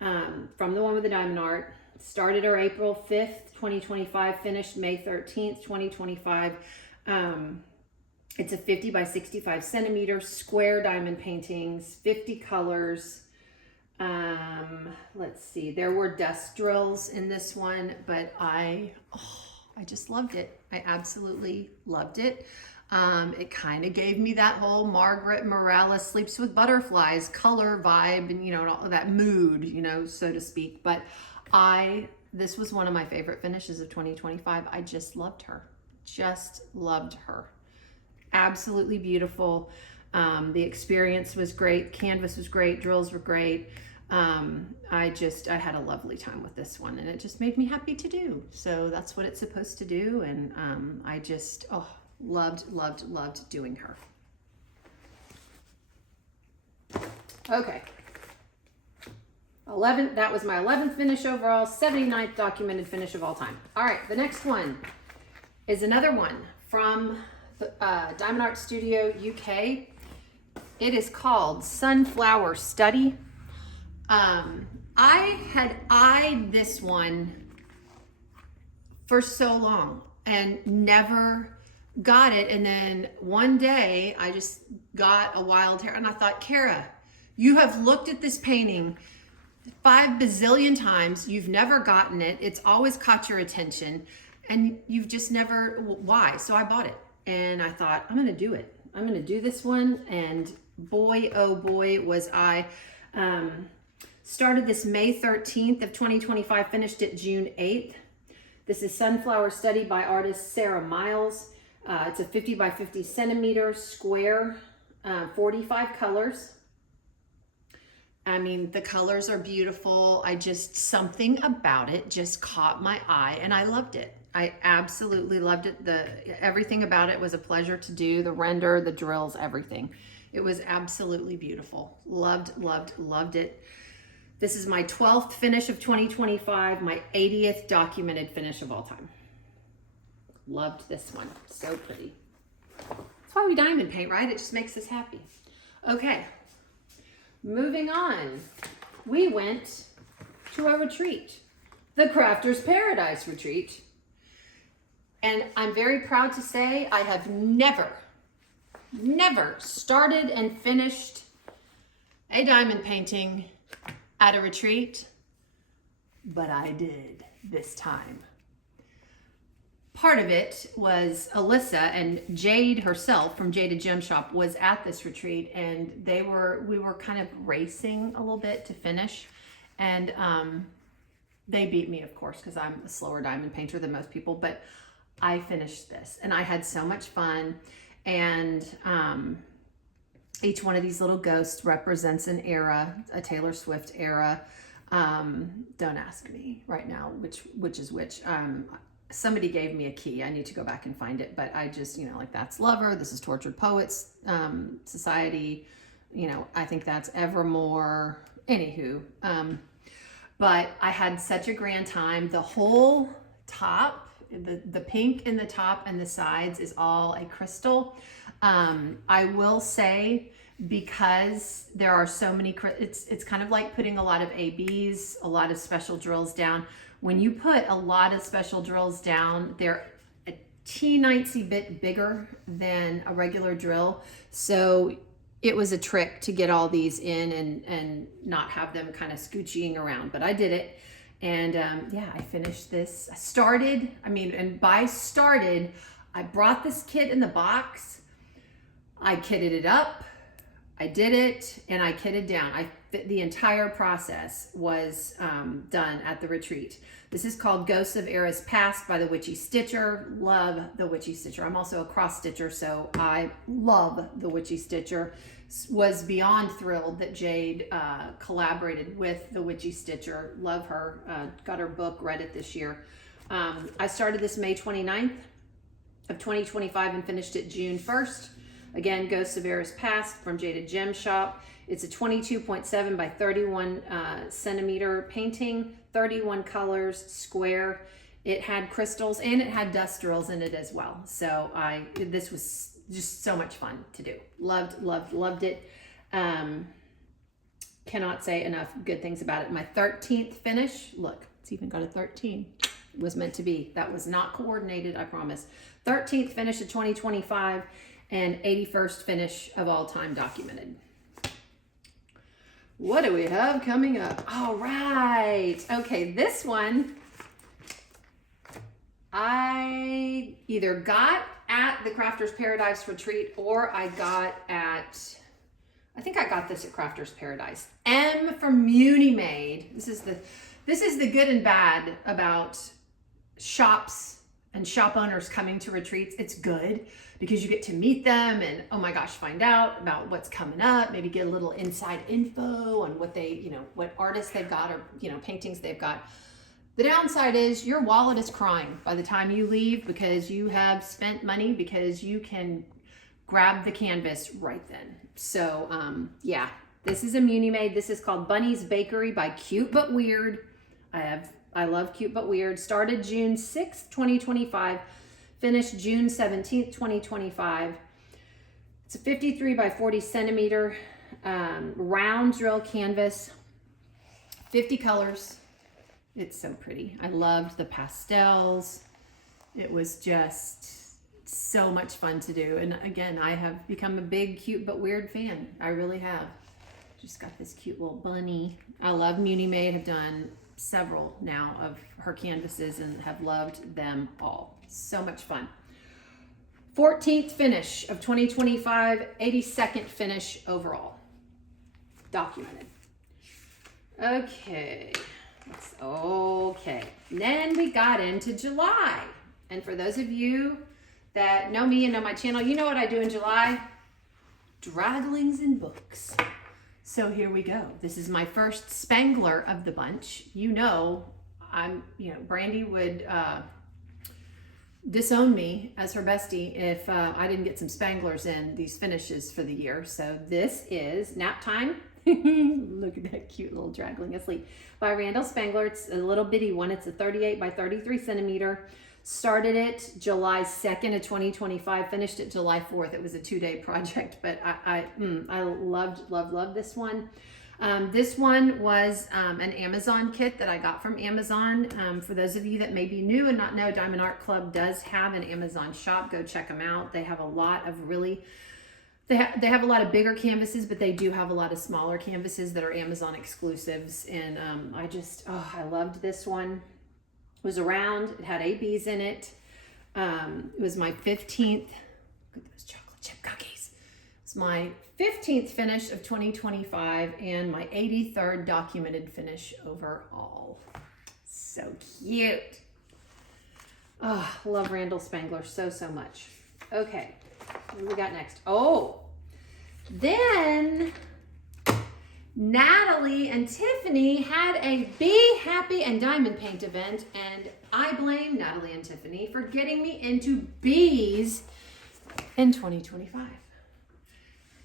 from the one with the diamond art. Started her April 5th, 2025, finished May 13th, 2025. It's a 50 by 65 centimeter square diamond paintings, 50 colors. Let's see, there were dust drills in this one, but I just loved it. I absolutely loved it. It kind of gave me that whole Margaret Morales Sleeps with Butterflies color vibe and, you know, all that mood, you know, so to speak. But this was one of my favorite finishes of 2025. I just loved her. Just loved her. Absolutely beautiful. The experience was great. Canvas was great. Drills were great. I had a lovely time with this one, and it just made me happy to do. So that's what it's supposed to do. And I just, loved doing her. Okay. 11th, that was my 11th finish overall, 79th documented finish of all time. All right, the next one is another one from Diamond Art Studio UK. It is called Sunflower Study. I had eyed this one for so long and never got it. And then one day I just got a wild hair and I thought, Kara, you have looked at this painting 5 bazillion times. You've never gotten it. It's always caught your attention and you've just never, why? So I bought it and I thought, I'm going to do it. I'm going to do this one. And boy, oh boy, was I, started this May 13th of 2025, finished it June 8th. This is Sunflower Study by artist Sarah Miles. It's a 50 by 50 centimeter square, 45 colors. I mean, the colors are beautiful. Something about it just caught my eye and I loved it. I absolutely loved it. Everything about it was a pleasure to do. The render, the drills, everything. It was absolutely beautiful. Loved it. This is my 12th finish of 2025, my 80th documented finish of all time. Loved this one. So pretty. That's why we diamond paint, right? It just makes us happy. Okay. Moving on. We went to a retreat, the Crafter's Paradise Retreat. And I'm very proud to say I have never started and finished a diamond painting at a retreat, but I did this time. Part of it was Alyssa and Jade herself from Jaded Gem Shop was at this retreat, and we were kind of racing a little bit to finish, and they beat me, of course, because I'm a slower diamond painter than most people, but I finished this and I had so much fun. And each one of these little ghosts represents an era, a Taylor Swift era. Don't ask me right now which is which. Somebody gave me a key. I need to go back and find it, but I just, like that's Lover. This is Tortured Poets Society. I think that's Evermore. Anywho, but I had such a grand time. The whole top, the pink in the top and the sides is all a crystal. I will say, because there are so many, it's kind of like putting a lot of ABs, a lot of special drills down. When you put a lot of special drills down, they're a teensy bit bigger than a regular drill. So it was a trick to get all these in and not have them kind of scooching around, but I did it. And yeah, I finished this. By started, I brought this kit in the box. I kitted it up, I did it, and I kitted down. The entire process was done at the retreat. This is called Ghosts of Eras Past by the Witchy Stitcher. Love the Witchy Stitcher. I'm also a cross stitcher, so I love the Witchy Stitcher. Was beyond thrilled that Jade collaborated with the Witchy Stitcher. Love her. Got her book, read it this year. I started this May 29th of 2025 and finished it June 1st. Again, Ghosts of Eris Past from Jaded Gem Shop. It's a 22.7 by 31 centimeter painting, 31 colors, square. It had crystals and it had dust drills in it as well. So this was just so much fun to do. Loved it. Cannot say enough good things about it. My 13th finish, look, it's even got a 13. It was meant to be. That was not coordinated, I promise. 13th finish of 2025 and 81st finish of all time documented. What do we have coming up? All right. Okay, this one I either got at the Crafters Paradise Retreat or I got at, I think I got this at Crafters Paradise. M from Munimade. This is the good and bad about shops and shop owners coming to retreats. It's good because you get to meet them and, oh my gosh, find out about what's coming up, maybe get a little inside info on what they, what artists they've got or, paintings they've got. The downside is your wallet is crying by the time you leave because you have spent money because you can grab the canvas right then. So yeah, this is a Munimade. This is called Bunny's Bakery by Cute But Weird. I love Cute But Weird. Started June 6th, 2025. Finished June 17th, 2025. It's a 53 by 40 centimeter round drill canvas, 50 colors. It's so pretty. I loved the pastels. It was just so much fun to do. And again, I have become a big Cute But Weird fan. I really have. Just got this cute little bunny. I love Munimade. I've done several now of her canvases and have loved them all. So much fun. 14th finish of 2025, 82nd finish overall. Documented. Okay. Okay. Then we got into July. And for those of you that know me and know my channel, you know what I do in July? Dragglings and books. So here we go. This is my first Spangler of the bunch. Brandy would disown me as her bestie if I didn't get some Spanglers in these finishes for the year. So this is Nap Time. Look at that cute little Draggling Asleep by Randall Spangler. It's a little bitty one. It's a 38 by 33 centimeter. Started it July 2nd of 2025, finished it July 4th. It was a 2-day project, but I loved this one. This one was an Amazon kit that I got from Amazon. For those of you that may be new and not know, Diamond Art Club does have an Amazon shop. Go check them out. They have a lot of they have a lot of bigger canvases, but they do have a lot of smaller canvases that are Amazon exclusives. And I loved this one. It was around, it had ABs in it. It was my 15th, look at those chocolate chip cookies. It's my 15th finish of 2025 and my 83rd documented finish overall. So cute. Oh, love Randall Spangler so much. Okay, what do we got next? Oh, then Natalie and Tiffany had a Be Happy and Diamond Paint event, and I blame Natalie and Tiffany for getting me into bees in 2025.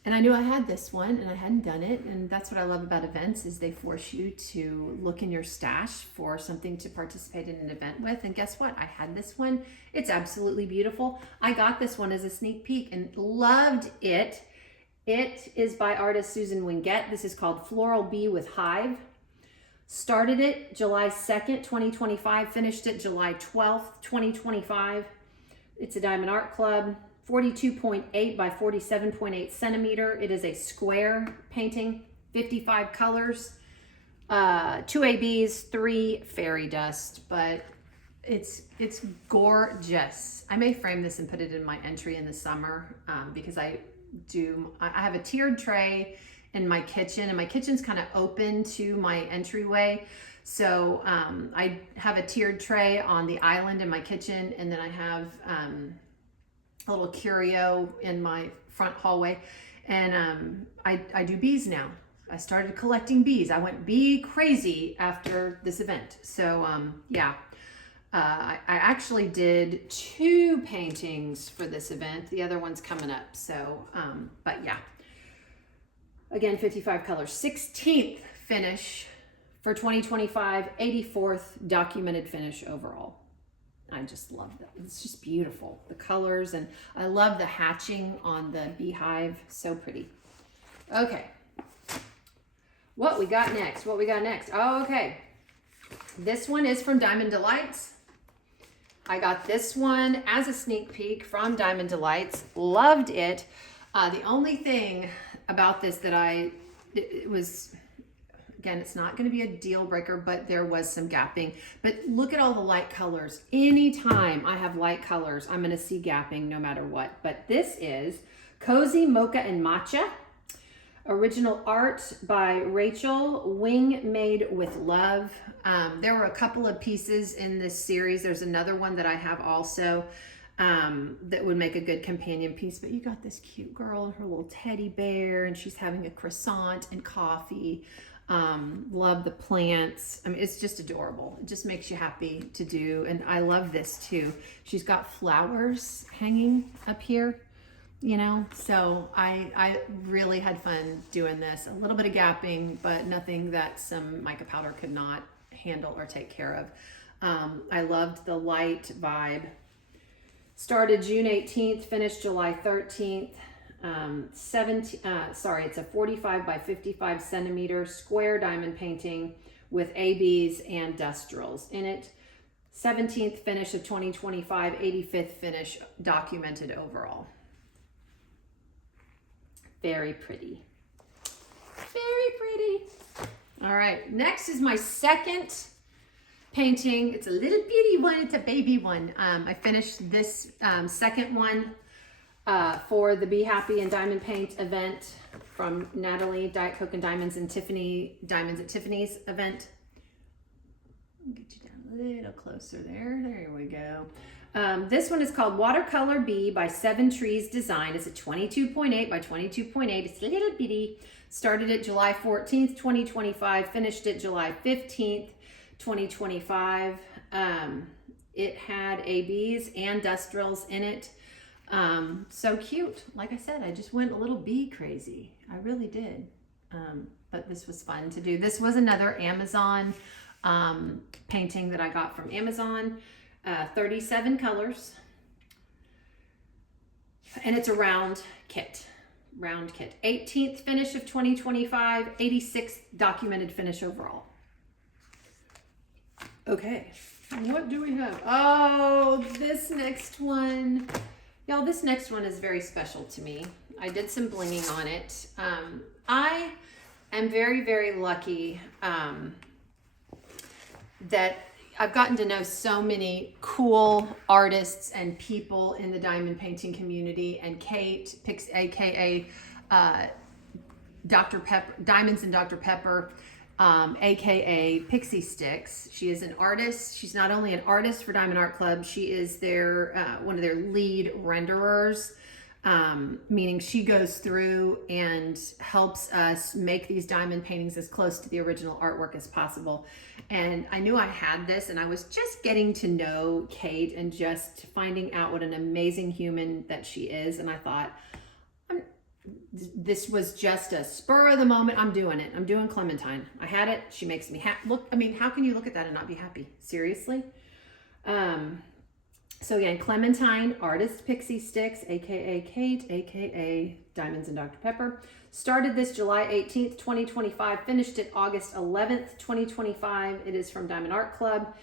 And I knew I had this one and I hadn't done it, and that's what I love about events is they force you to look in your stash for something to participate in an event with. And guess what? I had this one. It's absolutely beautiful. I got this one as a sneak peek and loved it. It is by artist Susan Wingett. This is called Floral Bee with Hive. Started it July 2nd, 2025. Finished it July 12th, 2025. It's a Diamond Art Club, 42.8 by 47.8 centimeter. It is a square painting, 55 colors, 2 ABs, 3 fairy dust, but it's gorgeous. I may frame this and put it in my entry in the summer because I have a tiered tray in my kitchen, and my kitchen's kind of open to my entryway. So I have a tiered tray on the island in my kitchen, and then I have a little curio in my front hallway. And I do bees now. I started collecting bees. I went bee crazy after this event. So yeah, I actually did 2 paintings for this event. The other one's coming up. So, but yeah. Again, 55 colors. 16th finish for 2025. 84th documented finish overall. I just love that. It's just beautiful. The colors, and I love the hatching on the beehive. So pretty. Okay. What we got next? Oh, okay. This one is from Diamond Delights. I got this one as a sneak peek from Diamond Delights. Loved it. The only thing about this that it was, again, it's not going to be a deal breaker, but there was some gapping. But look at all the light colors. Anytime I have light colors, I'm going to see gapping no matter what. But this is Cozy Mocha and Matcha. Original art by Rachel, Wing Made with Love. There were a couple of pieces in this series. There's another one that I have also that would make a good companion piece. But you got this cute girl and her little teddy bear, and she's having a croissant and coffee. Love the plants. I mean, it's just adorable. It just makes you happy to do. And I love this too. She's got flowers hanging up here. You know, so I really had fun doing this. A little bit of gapping, but nothing that some mica powder could not handle or take care of. I loved the light vibe. Started June 18th, finished July 13th. It's a 45 by 55 centimeter square diamond painting with ABs and dustrills in it. 17th finish of 2025, 85th finish documented overall. Very pretty. Very pretty. All right, next is my second painting. It's a little bitty one. It's a baby one. I finished this second one for the Be Happy and Diamond Paint event from Natalie, Diet Coke and Diamonds, and Tiffany, Diamonds at Tiffany's event. Get you down a little closer there. There we go. This one is called Watercolor Bee by 7 Trees Design. It's a 22.8 by 22.8. It's a little bitty. Started it July 14th, 2025. Finished it July 15th, 2025. It had ABs and dustrills in it. So cute. Like I said, I just went a little bee crazy. I really did. But this was fun to do. This was another Amazon painting that I got from Amazon. 37 colors, and it's a round kit. 18th finish of 2025, 86th documented finish overall. Okay, what do we have? Oh, this next one. Y'all, this next one is very special to me. I did some blinging on it. I am very, very lucky that I've gotten to know so many cool artists and people in the diamond painting community, and Kate, aka Dr. Pepper, Diamonds and Dr. Pepper, aka Pixie Sticks. She is an artist. She's not only an artist for Diamond Art Club, she is their one of their lead renderers, meaning she goes through and helps us make these diamond paintings as close to the original artwork as possible. And I knew I had this, and I was just getting to know Kate and just finding out what an amazing human that she is. And I thought, this was just a spur of the moment. I'm doing it. I'm doing Clementine. I had it. She makes me happy. Look, I mean, how can you look at that and not be happy? Seriously? So again, Clementine, artist Pixie Sticks, aka Kate, aka Diamonds and Dr. Pepper. Started this July 18th, 2025. Finished it August 11th, 2025. It is from Diamond Art Club.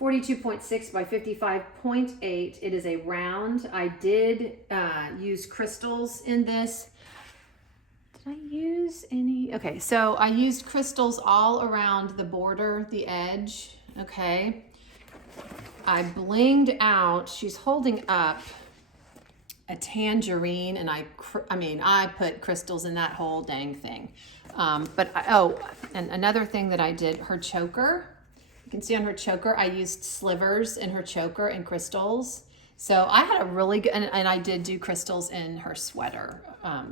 42.6 by 55.8. It is a round. I did use crystals in this. Did I use any? Okay, so I used crystals all around the border, the edge. Okay. I blinged out. She's holding up a tangerine, and I put crystals in that whole dang thing. And another thing that I did, her choker. You can see on her choker, I used slivers in her choker and crystals. So I had a really good, and I did do crystals in her sweater,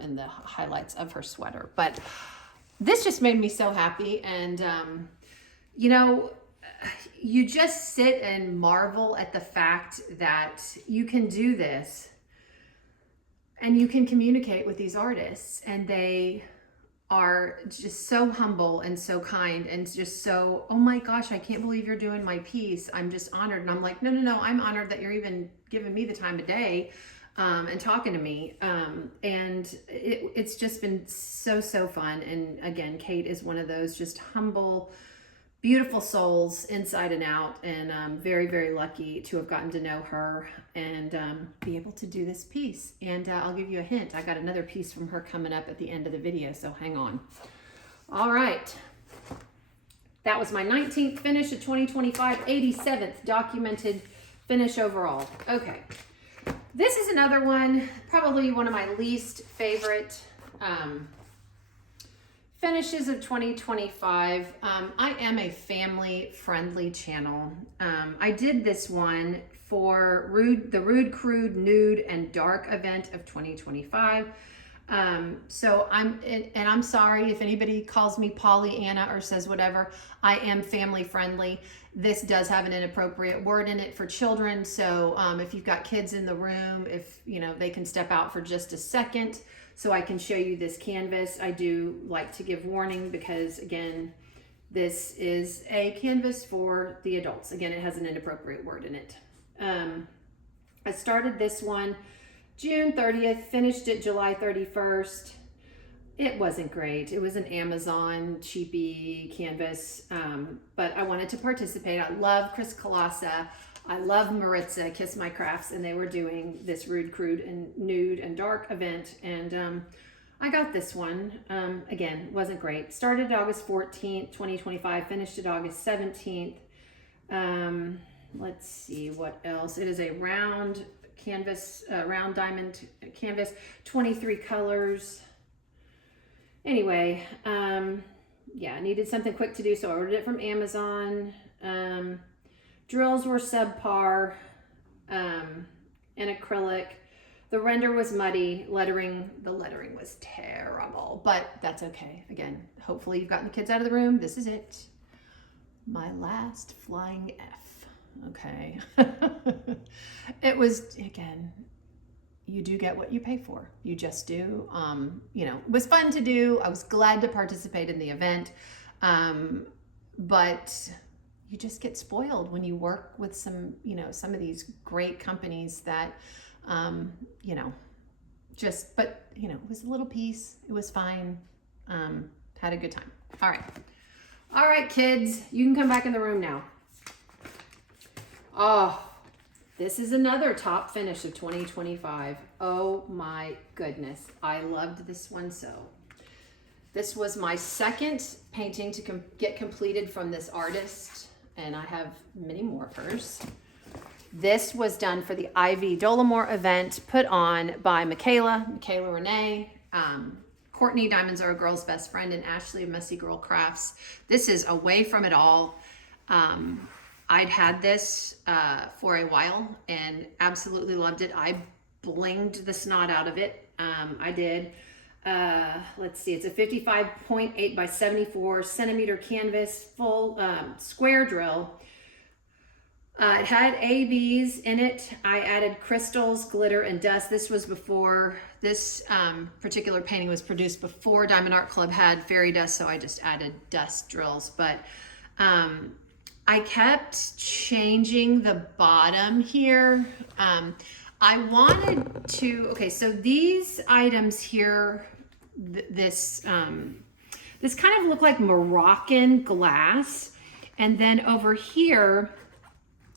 in the highlights of her sweater. But this just made me so happy. And, you know, you just sit and marvel at the fact that you can do this and you can communicate with these artists, and they are just so humble and so kind and just so, oh my gosh, I can't believe you're doing my piece. I'm just honored. And I'm like, no, I'm honored that you're even giving me the time of day and talking to me. And it's just been so fun. And again, Kate is one of those just humble, beautiful souls inside and out, and I'm very lucky to have gotten to know her and be able to do this piece. And I'll give you a hint. I got another piece from her coming up at the end of the video, so hang on. All right. That was my 19th finish of 2025, 87th documented finish overall. Okay. This is another one, probably one of my least favorite finishes of 2025. I am a family-friendly channel. I did this one for the Rude, Crude, Nude, and Dark event of 2025. So I'm sorry if anybody calls me Pollyanna or says whatever. I am family-friendly. This does have an inappropriate word in it for children. So if you've got kids in the room, if they can step out for just a second so I can show you this canvas. I do like to give warning because, again, this is a canvas for the adults. Again, it has an inappropriate word in it. I started this one June 30th, finished it July 31st. It wasn't great. It was an Amazon cheapy canvas, but I wanted to participate. I love Chris Kalasa. I love Maritza, Kiss My Crafts, and they were doing this Rude, Crude, and Nude and Dark event, and I got this one. Again, wasn't great. Started August 14th, 2025, finished it August 17th. Let's see what else. It is a round canvas, round diamond canvas, 23 colors. Anyway, yeah, I needed something quick to do, so I ordered it from Amazon. Drills were subpar, and acrylic. The render was muddy. The lettering was terrible, but that's okay. Again, hopefully you've gotten the kids out of the room. This is it. My last flying F. Okay. It was, again, you do get what you pay for. You just do. It was fun to do. I was glad to participate in the event. But you just get spoiled when you work with some of these great companies that, but it was a little piece. It was fine. Had a good time. All right, kids, you can come back in the room now. Oh, this is another top finish of 2025. Oh my goodness. I loved this one so. This was my second painting to get completed from this artist, and I have many more of hers. This was done for the Ivy Dolomore event put on by Michaela Renee, Courtney, Diamonds Are a Girl's Best Friend, and Ashley of Messy Girl Crafts. This is Away From It All. I'd had this for a while and absolutely loved it. I blinged the snot out of it. I did. Let's see, it's a 55.8 by 74 centimeter canvas, full square drill. It had ABs in it. I added crystals, glitter, and dust. This was before, this particular painting was produced before Diamond Art Club had fairy dust, so I just added dust drills. But I kept changing the bottom here. I wanted to, okay, so these items here, this kind of look like Moroccan glass. And then over here,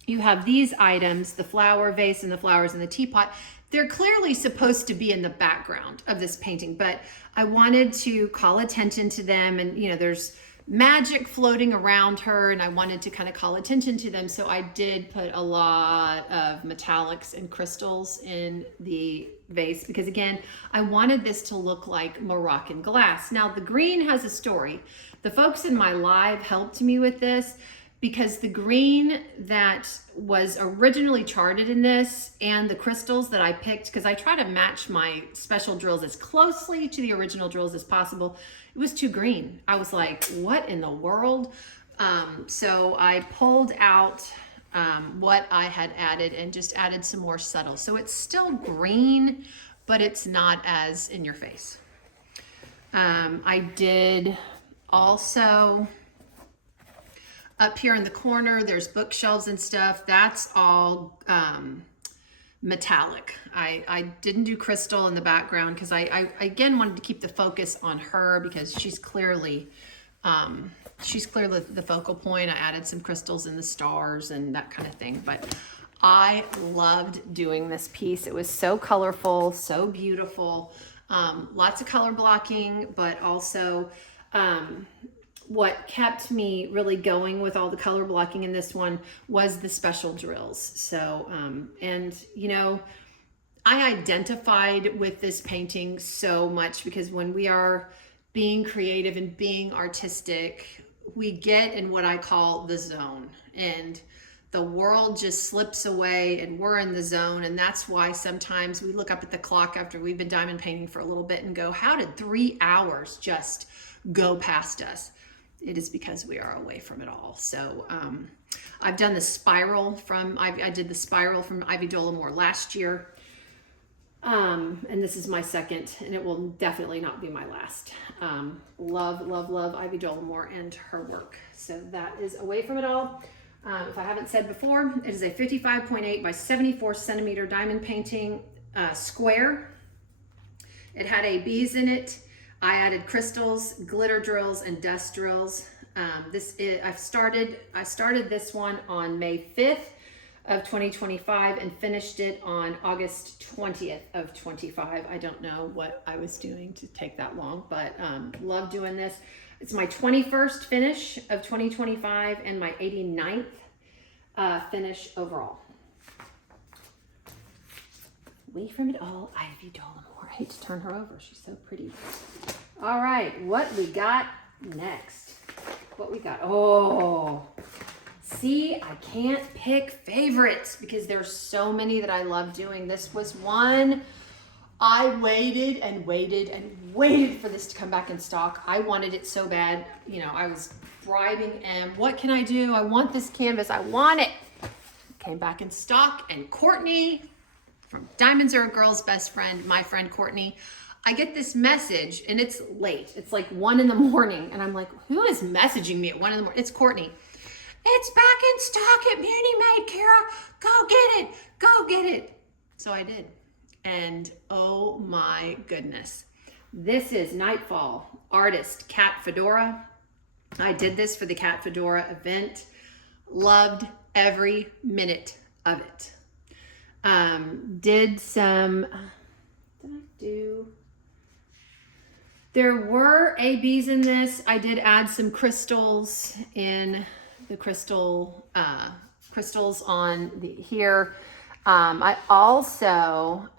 you have these items, the flower vase and the flowers in the teapot. They're clearly supposed to be in the background of this painting, but I wanted to call attention to them. And, there's magic floating around her, and I wanted to kind of call attention to them. So I did put a lot of metallics and crystals in the vase because, again, I wanted this to look like Moroccan glass. Now, the green has a story. The folks in my live helped me with this because the green that was originally charted in this and the crystals that I picked, because I try to match my special drills as closely to the original drills as possible, it was too green. I was like, what in the world? So I pulled out what I had added and just added some more subtle. So it's still green, but it's not as in your face. I did also up here in the corner, there's bookshelves and stuff. That's all metallic. I didn't do crystal in the background because I again wanted to keep the focus on her because she's clearly the focal point. I added some crystals in the stars and that kind of thing, but I loved doing this piece. It was so colorful, so beautiful, lots of color blocking, but also what kept me really going with all the color blocking in this one was the special drills. So, and you know, I identified with this painting so much because when we are being creative and being artistic, we get in what I call the zone, and the world just slips away and we're in the zone. And that's why sometimes we look up at the clock after we've been diamond painting for a little bit and go, how did 3 hours just go past us? It is because we are away from it all. So I've done the spiral from, I did the spiral from Ivy Dollamore last year. And this is my second, and it will definitely not be my last. Love, love, love Ivy Dollamore and her work. So that is away from it all. If I haven't said before, it is a 55.8 by 74 centimeter diamond painting, square. It had bees in it. I added crystals, glitter drills, and dust drills. I started this one on May 5th of 2025 and finished it on August 20th of 25. I don't know what I was doing to take that long, but love doing this. It's my 21st finish of 2025 and my 89th finish overall. Away from it all, Ivy Dollamore. I hate to turn her over. She's so pretty. All right, what we got next? What we got? Oh, see, I can't pick favorites because there's so many that I love doing. This was one I waited and waited and waited for this to come back in stock. I wanted it so bad. You know, I was bribing M. What can I do? I want this canvas. I want it. Came back in stock, and Courtney from Diamonds Are a Girl's Best Friend, my friend Courtney, I get this message, and it's late. It's like 1 in the morning, and I'm like, who is messaging me at 1 in the morning? It's Courtney. It's back in stock at Beauty Made, Kara. Go get it. Go get it. So I did. And oh my goodness. This is Nightfall artist Cat Fedora. I did this for the Cat Fedora event. Loved every minute of it. There were ABs in this. I did add some crystals in the crystals on the here. I also,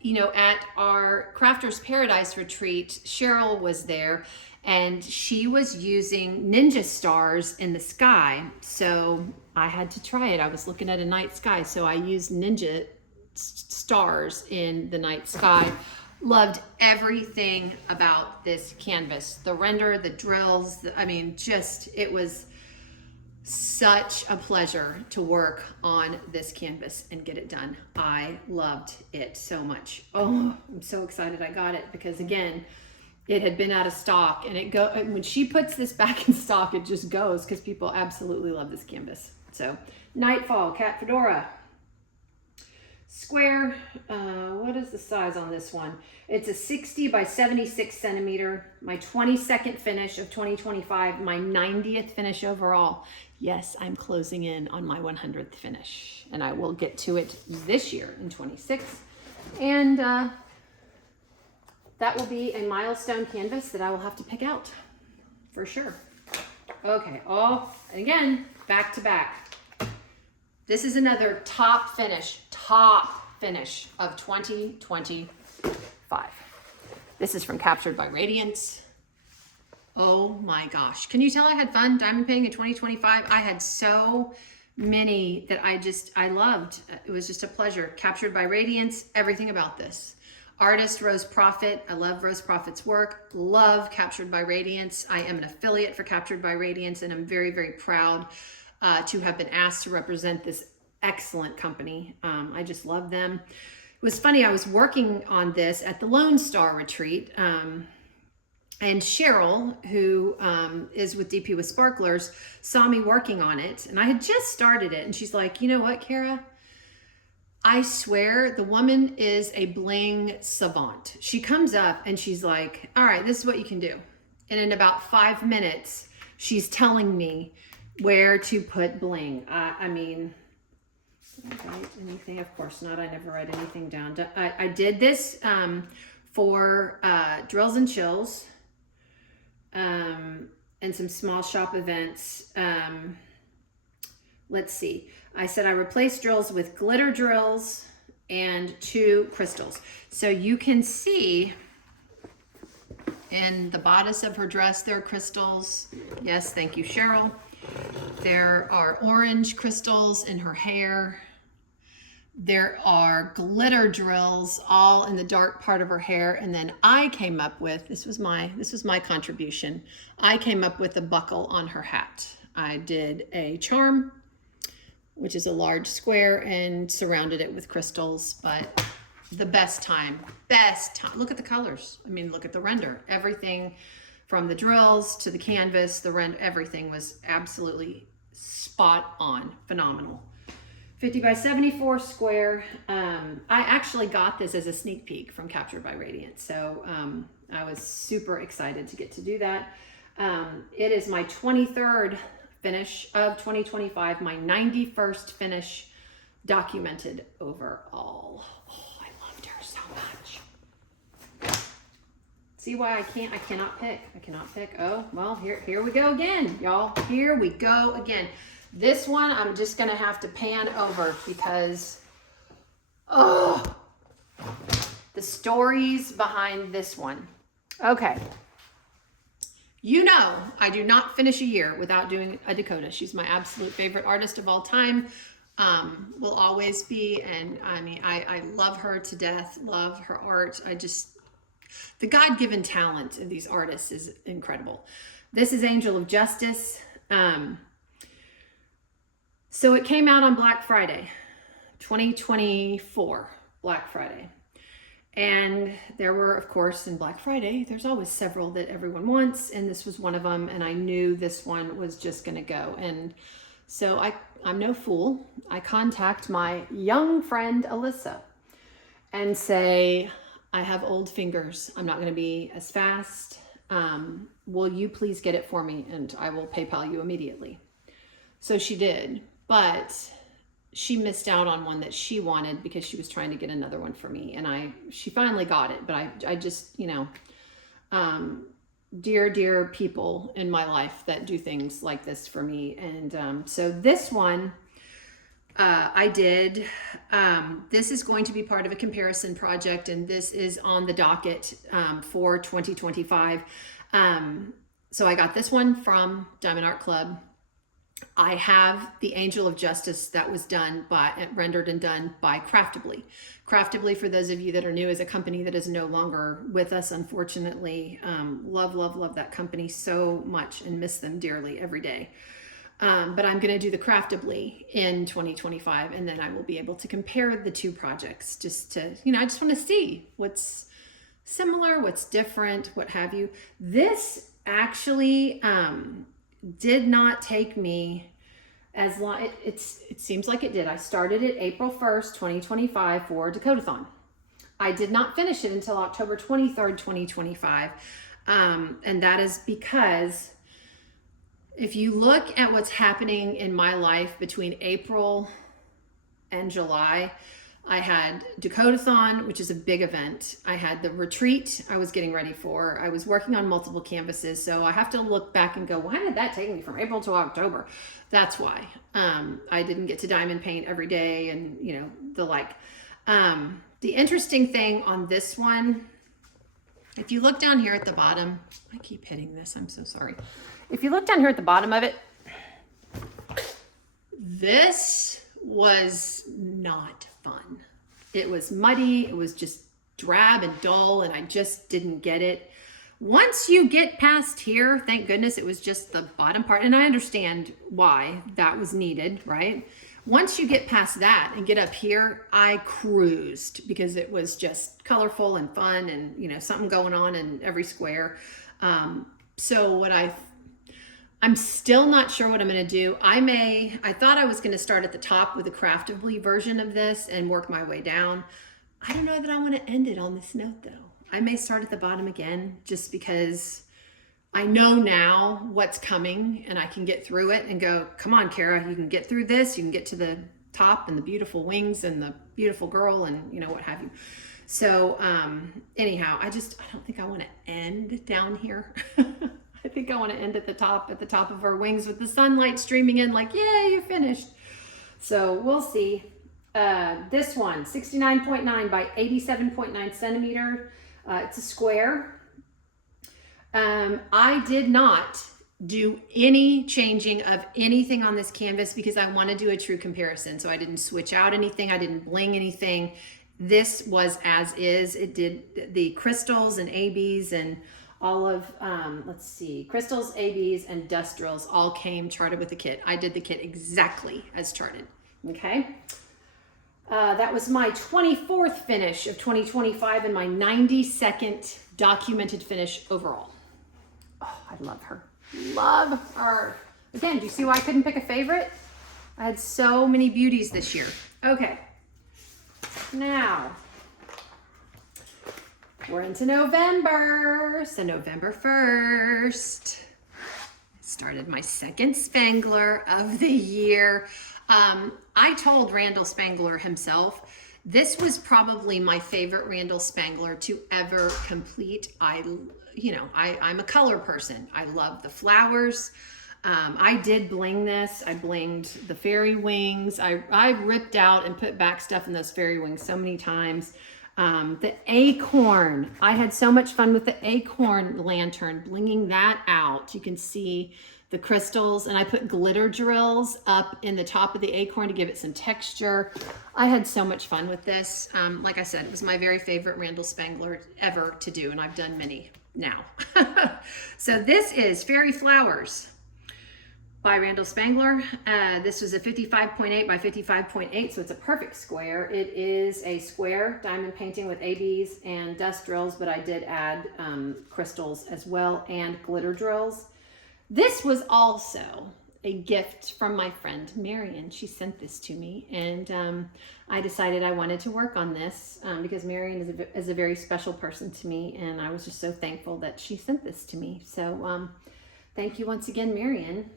you know, at our Crafters Paradise retreat, Cheryl was there and she was using ninja stars in the sky. So I had to try it. I was looking at a night sky. So I used ninja stars in the night sky. Loved everything about this canvas. The render, the drills, I mean, just, it was such a pleasure to work on this canvas and get it done. I loved it so much. Oh, I'm so excited I got it because again, it had been out of stock, and when she puts this back in stock, it just goes because people absolutely love this canvas. So Nightfall, Cat Fedora. Square, what is the size on this one? It's a 60 by 76 centimeter, my 22nd finish of 2025, my 90th finish overall. Yes, I'm closing in on my 100th finish, and I will get to it this year in 26. And that will be a milestone canvas that I will have to pick out for sure. Okay, again, back to back. This is another top finish of 2025. This is from Captured by Radiance. Oh my gosh. Can you tell I had fun diamond painting in 2025? I had so many that I loved. It was just a pleasure. Captured by Radiance, everything about this. Artist Rose Prophet. I love Rose Prophet's work. Love Captured by Radiance. I am an affiliate for Captured by Radiance, and I'm very, very proud to have been asked to represent this excellent company. I just love them. It was funny, I was working on this at the Lone Star Retreat, and Cheryl, who is with DP with Sparklers, saw me working on it, and I had just started it, and she's like, you know what, Kara? I swear the woman is a bling savant. She comes up and she's like, all right, this is what you can do. And in about 5 minutes, she's telling me where to put bling. I mean, did I write anything? Of course not. I never write anything down. I did this for Drills and Chills and some small shop events. Let's see. I said I replaced drills with glitter drills and 2 crystals. So you can see in the bodice of her dress, there are crystals. Yes, thank you, Cheryl. There are orange crystals in her hair. There are glitter drills all in the dark part of her hair. And then I came up with, this was my contribution. I came up with a buckle on her hat. I did a charm, which is a large square, and surrounded it with crystals. But the best time. Look at the colors. I mean, look at the render. Everything from the drills to the canvas, the render, everything was absolutely spot on, phenomenal. 50 by 74 square. I actually got this as a sneak peek from Captured by Radiance. So I was super excited to get to do that. It is my 23rd finish of 2025, my 91st finish documented overall. Oh, I loved her so much. See why I cannot pick. Oh, well, here we go again, y'all. Here we go again. This one, I'm just gonna have to pan over because, oh, the stories behind this one. Okay. You know, I do not finish a year without doing a Dakota. She's my absolute favorite artist of all time. Will always be. And I mean, I love her to death, love her art. The God-given talent of these artists is incredible. This is Angel of Justice. So it came out on Black Friday, 2024, Black Friday. And there were, of course, in Black Friday, there's always several that everyone wants, and this was one of them, and I knew this one was just going to go. And so I'm no fool. I contact my young friend Alyssa and say, I have old fingers. I'm not going to be as fast. Will you please get it for me, and I will PayPal you immediately. So she did, but she missed out on one that she wanted because she was trying to get another one for me. And she finally got it, but I just, you know, dear people in my life that do things like this for me. And so this one, I did, this is going to be part of a comparison project, and this is on the docket for 2025. So I got this one from Diamond Art Club. I have the Angel of Justice that was rendered and done by Craftably. Craftably, for those of you that are new, is a company that is no longer with us, unfortunately. Love that company so much and miss them dearly every day. But I'm going to do the Craftably in 2025, and then I will be able to compare the 2 projects just to, you know, I just want to see what's similar, what's different, what have you. This actually did not take me as long. It seems like it did. I started it April 1st, 2025 for Dakotathon. I did not finish it until October 23rd, 2025. And that is because if you look at what's happening in my life between April and July, I had Dakotathon, which is a big event. I had the retreat I was getting ready for. I was working on multiple canvases. So I have to look back and go, why did that take me from April to October? That's why. I didn't get to diamond paint every day and, you know, the like. The interesting thing on this one, if you look down here at the bottom, I keep hitting this, I'm so sorry. If you look down here at the bottom of it, this was not fun. It was muddy. It was just drab and dull, and I just didn't get it. Once you get past here, thank goodness it was just the bottom part, and I understand why that was needed, right? Once you get past that and get up here, I cruised because it was just colorful and fun and, you know, something going on in every square. So I'm still not sure what I'm going to do. I thought I was going to start at the top with a craftably version of this and work my way down. I don't know that I want to end it on this note though. I may start at the bottom again just because I know now what's coming and I can get through it and go, come on, Kara, you can get through this. You can get to the top and the beautiful wings and the beautiful girl and, you know, what have you. So anyhow, I don't think I want to end down here. I think I want to end at the top of her wings with the sunlight streaming in like, yay, you finished. So we'll see. This one, 69.9 by 87.9 centimeter. It's a square. I did not do any changing of anything on this canvas because I want to do a true comparison. So I didn't switch out anything. I didn't bling anything. This was as is. It did the crystals and ABs and all of, let's see, crystals, ABs, and dust drills all came charted with the kit. I did the kit exactly as charted. Okay. That was my 24th finish of 2025 and my 92nd documented finish overall. Oh, I love her. Love her. Again, do you see why I couldn't pick a favorite? I had so many beauties this year. Okay. Now, we're into November. So November 1st, I started my second Spangler of the year. I told Randall Spangler himself, this was probably my favorite Randall Spangler to ever complete. I'm a color person. I love the flowers. I did bling this. I blinged the fairy wings. I ripped out and put back stuff in those fairy wings so many times. The acorn, I had so much fun with the acorn lantern, blinging that out. You can see the crystals, and I put glitter drills up in the top of the acorn to give it some texture. I had so much fun with this. Like I said, it was my very favorite Randall Spangler ever to do, and I've done many now. So this is Fairy Flowers by Randall Spangler. This was a 55.8 by 55.8, so it's a perfect square. It is a square diamond painting with ABs and dust drills, but I did add crystals as well and glitter drills. This was also a gift from my friend Marion. She sent this to me, and I decided I wanted to work on this because Marion is a very special person to me, and I was just so thankful that she sent this to me. So thank you once again, Marion.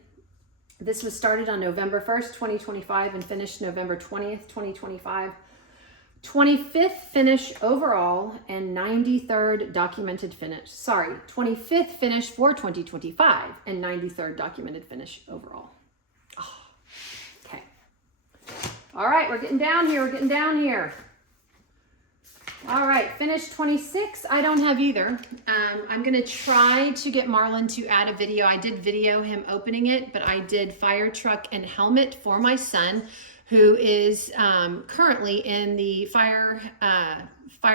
This was started on November 1st, 2025 and finished November 20th, 2025. 25th finish overall and 93rd documented finish. Sorry, 25th finish for 2025 and 93rd documented finish overall. Oh, okay. All right, we're getting down here. All right, finish 26. I don't have either. I'm gonna try to get Marlon to add a video. I did video him opening it, but I did fire truck and helmet for my son, who is currently in the fire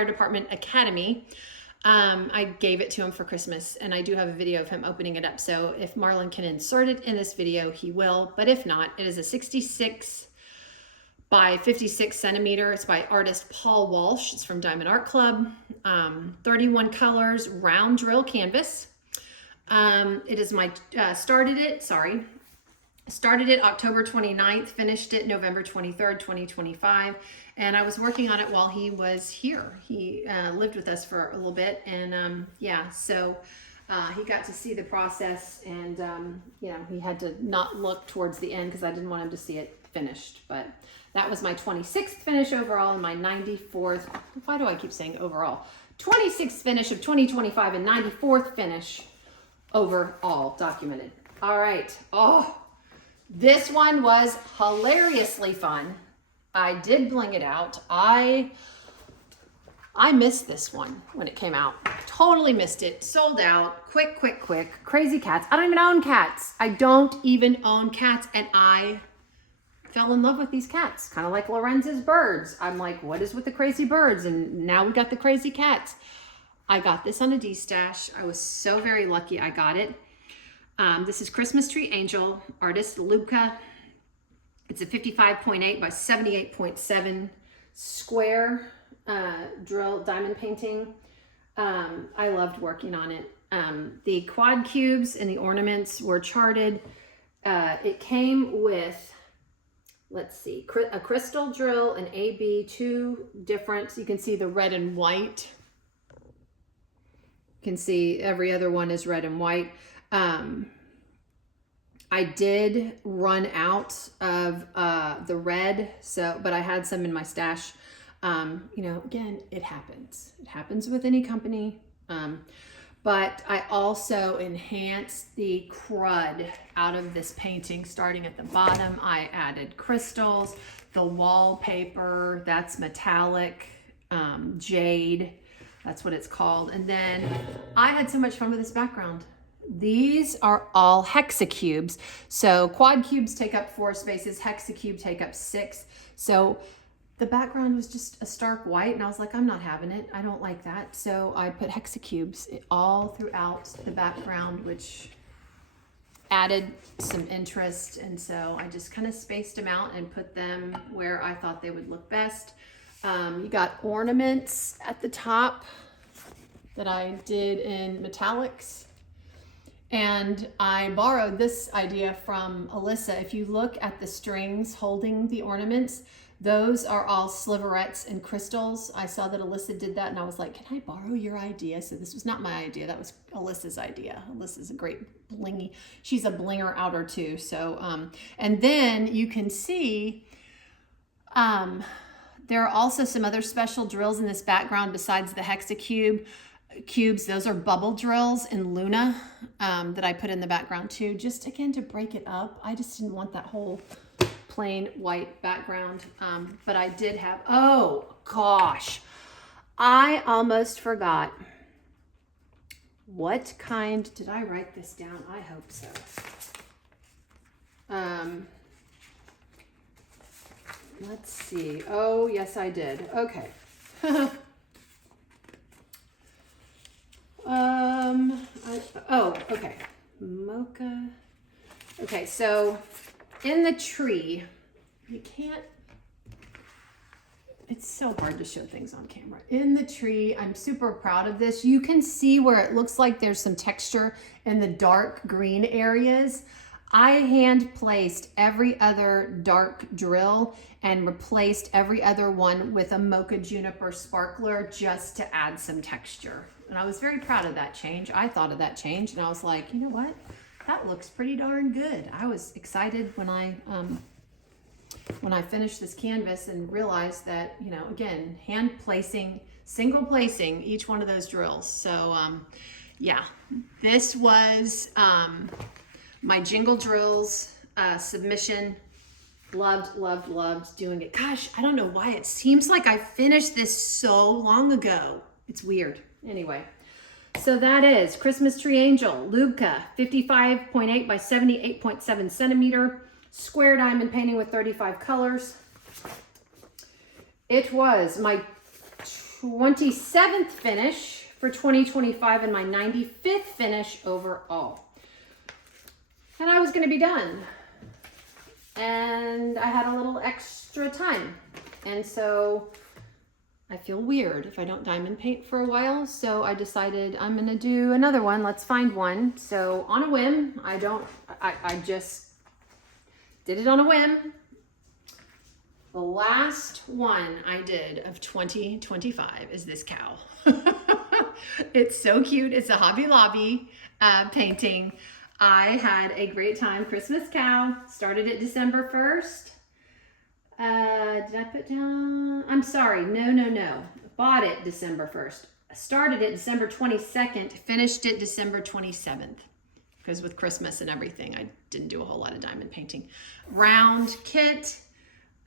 department academy. I gave it to him for Christmas, and I do have a video of him opening it up. So if Marlon can insert it in this video, he will. But if not, it is a 66 by 56 centimeter. It's by artist Paul Walsh. It's from Diamond Art Club. 31 colors, round drill canvas. It is my, started it October 29th, finished it November 23rd, 2025. And I was working on it while he was here. He lived with us for a little bit. And yeah, so he got to see the process, and you know, he had to not look towards the end because I didn't want him to see it finished. But that was my 26th finish overall and my 94th, why do I keep saying overall? 26th finish of 2025 and 94th finish overall documented. All right. Oh, this one was hilariously fun. I did bling it out. I missed this one when it came out. Totally missed it. Sold out. Quick. Crazy cats. I don't even own cats. And I fell in love with these cats, kind of like Lorenz's birds. I'm like, what is with the crazy birds? And now we got the crazy cats. I got this on a D-stash. I was so very lucky I got it. This is Christmas Tree Angel, artist Luca. It's a 55.8 by 78.7 square drill diamond painting. I loved working on it. The quad cubes and the ornaments were charted. It came with, let's see, a crystal drill, an AB, two different, you can see the red and white. You can see every other one is red and white. I did run out of the red, but I had some in my stash. You know, again, it happens. It happens with any company. But I also enhanced the crud out of this painting. Starting at the bottom, I added crystals, the wallpaper, that's metallic, jade, that's what it's called. And then I had so much fun with this background. These are all hexacubes. So quad cubes take up 4 spaces, hexacube take up 6. So the background was just a stark white, and I was like, I'm not having it. I don't like that. So I put hexacubes all throughout the background, which added some interest. And so I just kind of spaced them out and put them where I thought they would look best. You got ornaments at the top that I did in metallics. And I borrowed this idea from Alyssa. If you look at the strings holding the ornaments, those are all sliverettes and crystals. I saw that Alyssa did that, and I was like, can I borrow your idea? So this was not my idea. That was Alyssa's idea. Alyssa's a great blingy. She's a blinger outer too. So, and then you can see there are also some other special drills in this background besides the hexacube cubes. Those are bubble drills in Luna that I put in the background too, just again to break it up. I just didn't want that whole plain white background. But I did have, oh gosh, I almost forgot. What kind, did I write this down? I hope so. Let's see. Oh, yes, I did. Okay. Okay. Mocha. Okay, so in the tree, you can't, it's so hard to show things on camera. In the tree, I'm super proud of this. You can see where it looks like there's some texture in the dark green areas. I hand placed every other dark drill and replaced every other one with a mocha juniper sparkler just to add some texture. And I was very proud of that change. I thought of that change and I was like, you know what? That looks pretty darn good. I was excited when I finished this canvas and realized that, you know, again, hand placing, single placing each one of those drills. So yeah, this was my Jingle Drills submission. Loved doing it. Gosh, I don't know why it seems like I finished this so long ago. It's weird. Anyway, so that is Christmas Tree Angel, Luca, 55.8 by 78.7 centimeter, square diamond painting with 35 colors. It was my 27th finish for 2025 and my 95th finish overall. And I was going to be done. And I had a little extra time. And so I feel weird if I don't diamond paint for a while. So I decided I'm going to do another one. Let's find one. So on a whim, I just did it on a whim. The last one I did of 2025 is this cow. It's so cute. It's a Hobby Lobby painting. I had a great time. Christmas cow. Started it December 1st. Did I put down? I'm sorry. No. Bought it December 1st. Started it December 22nd. Finished it December 27th. Because with Christmas and everything, I didn't do a whole lot of diamond painting. Round kit.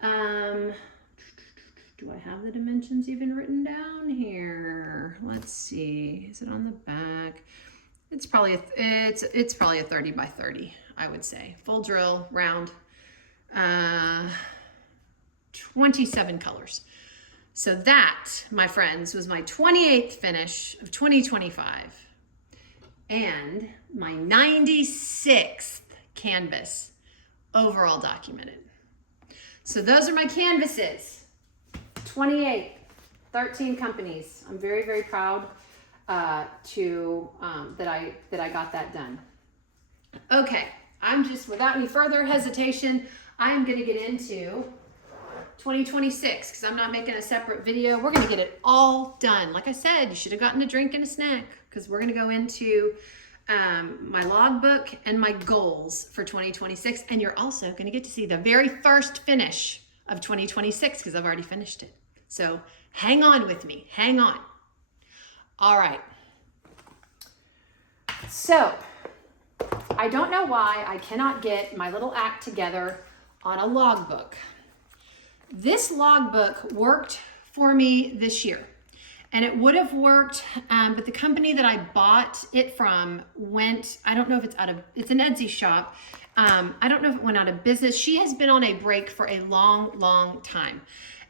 Do I have the dimensions even written down here? Let's see. Is it on the back? It's probably a 30 by 30, I would say. Full drill, round. 27 colors. So that, my friends, was my 28th finish of 2025 and my 96th canvas overall documented. So those are my canvases. 28, 13 companies. I'm very, very proud that I got that done. Okay, I'm just, without any further hesitation, I am going to get into 2026 because I'm not making a separate video. We're going to get it all done. Like I said, you should have gotten a drink and a snack because we're going to go into my logbook and my goals for 2026. And you're also going to get to see the very first finish of 2026 because I've already finished it. So hang on with me. Hang on. All right. So I don't know why I cannot get my little act together on a logbook. This logbook worked for me this year, and it would have worked, but the company that I bought it from went, I don't know if it's it's an Etsy shop. I don't know if it went out of business. She has been on a break for a long, long time,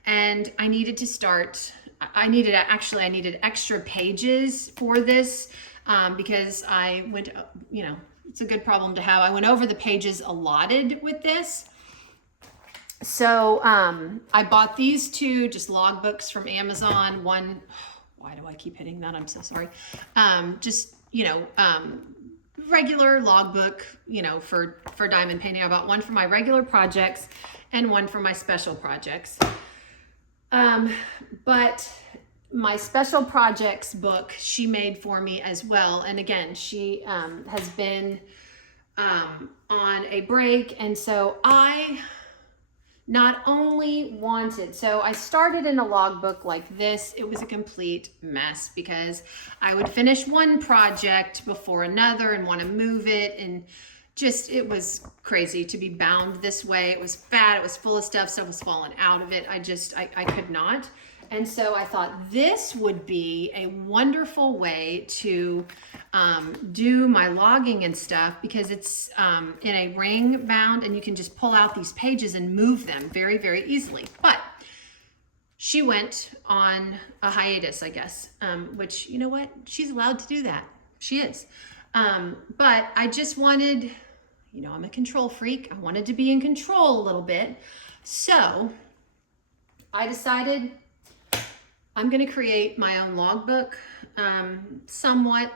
and I needed to start, I needed extra pages for this because I went, it's a good problem to have. I went over the pages allotted with this. So I bought these two just logbooks from Amazon. One, why do I keep hitting that? I'm so sorry. Regular logbook, for diamond painting. I bought one for my regular projects and one for my special projects. But my special projects book, she made for me as well. And again, she has been on a break. And so I not only wanted, so I started in a logbook like this. It was a complete mess because I would finish one project before another and want to move it, and just, it was crazy to be bound this way. It was fat, it was full of stuff was falling out of it. I could not. And so I thought this would be a wonderful way to do my logging and stuff because it's in a ring bound and you can just pull out these pages and move them very, very easily. But she went on a hiatus, I guess, which, you know what? She's allowed to do that. She is. But I just wanted, I'm a control freak. I wanted to be in control a little bit. So I decided I'm going to create my own logbook, somewhat.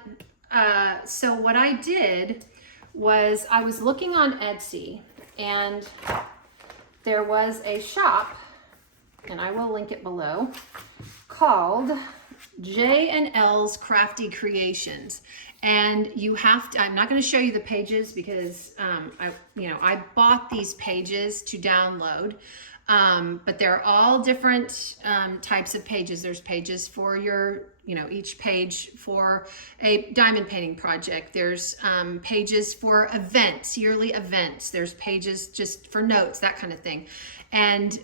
So what I did was I was looking on Etsy, and there was a shop, and I will link it below, called J&L's Crafty Creations. And you have to, I'm not going to show you the pages because I bought these pages to download. But they're all different types of pages. There's pages for your, each page for a diamond painting project. There's pages for events, yearly events. There's pages just for notes, that kind of thing. And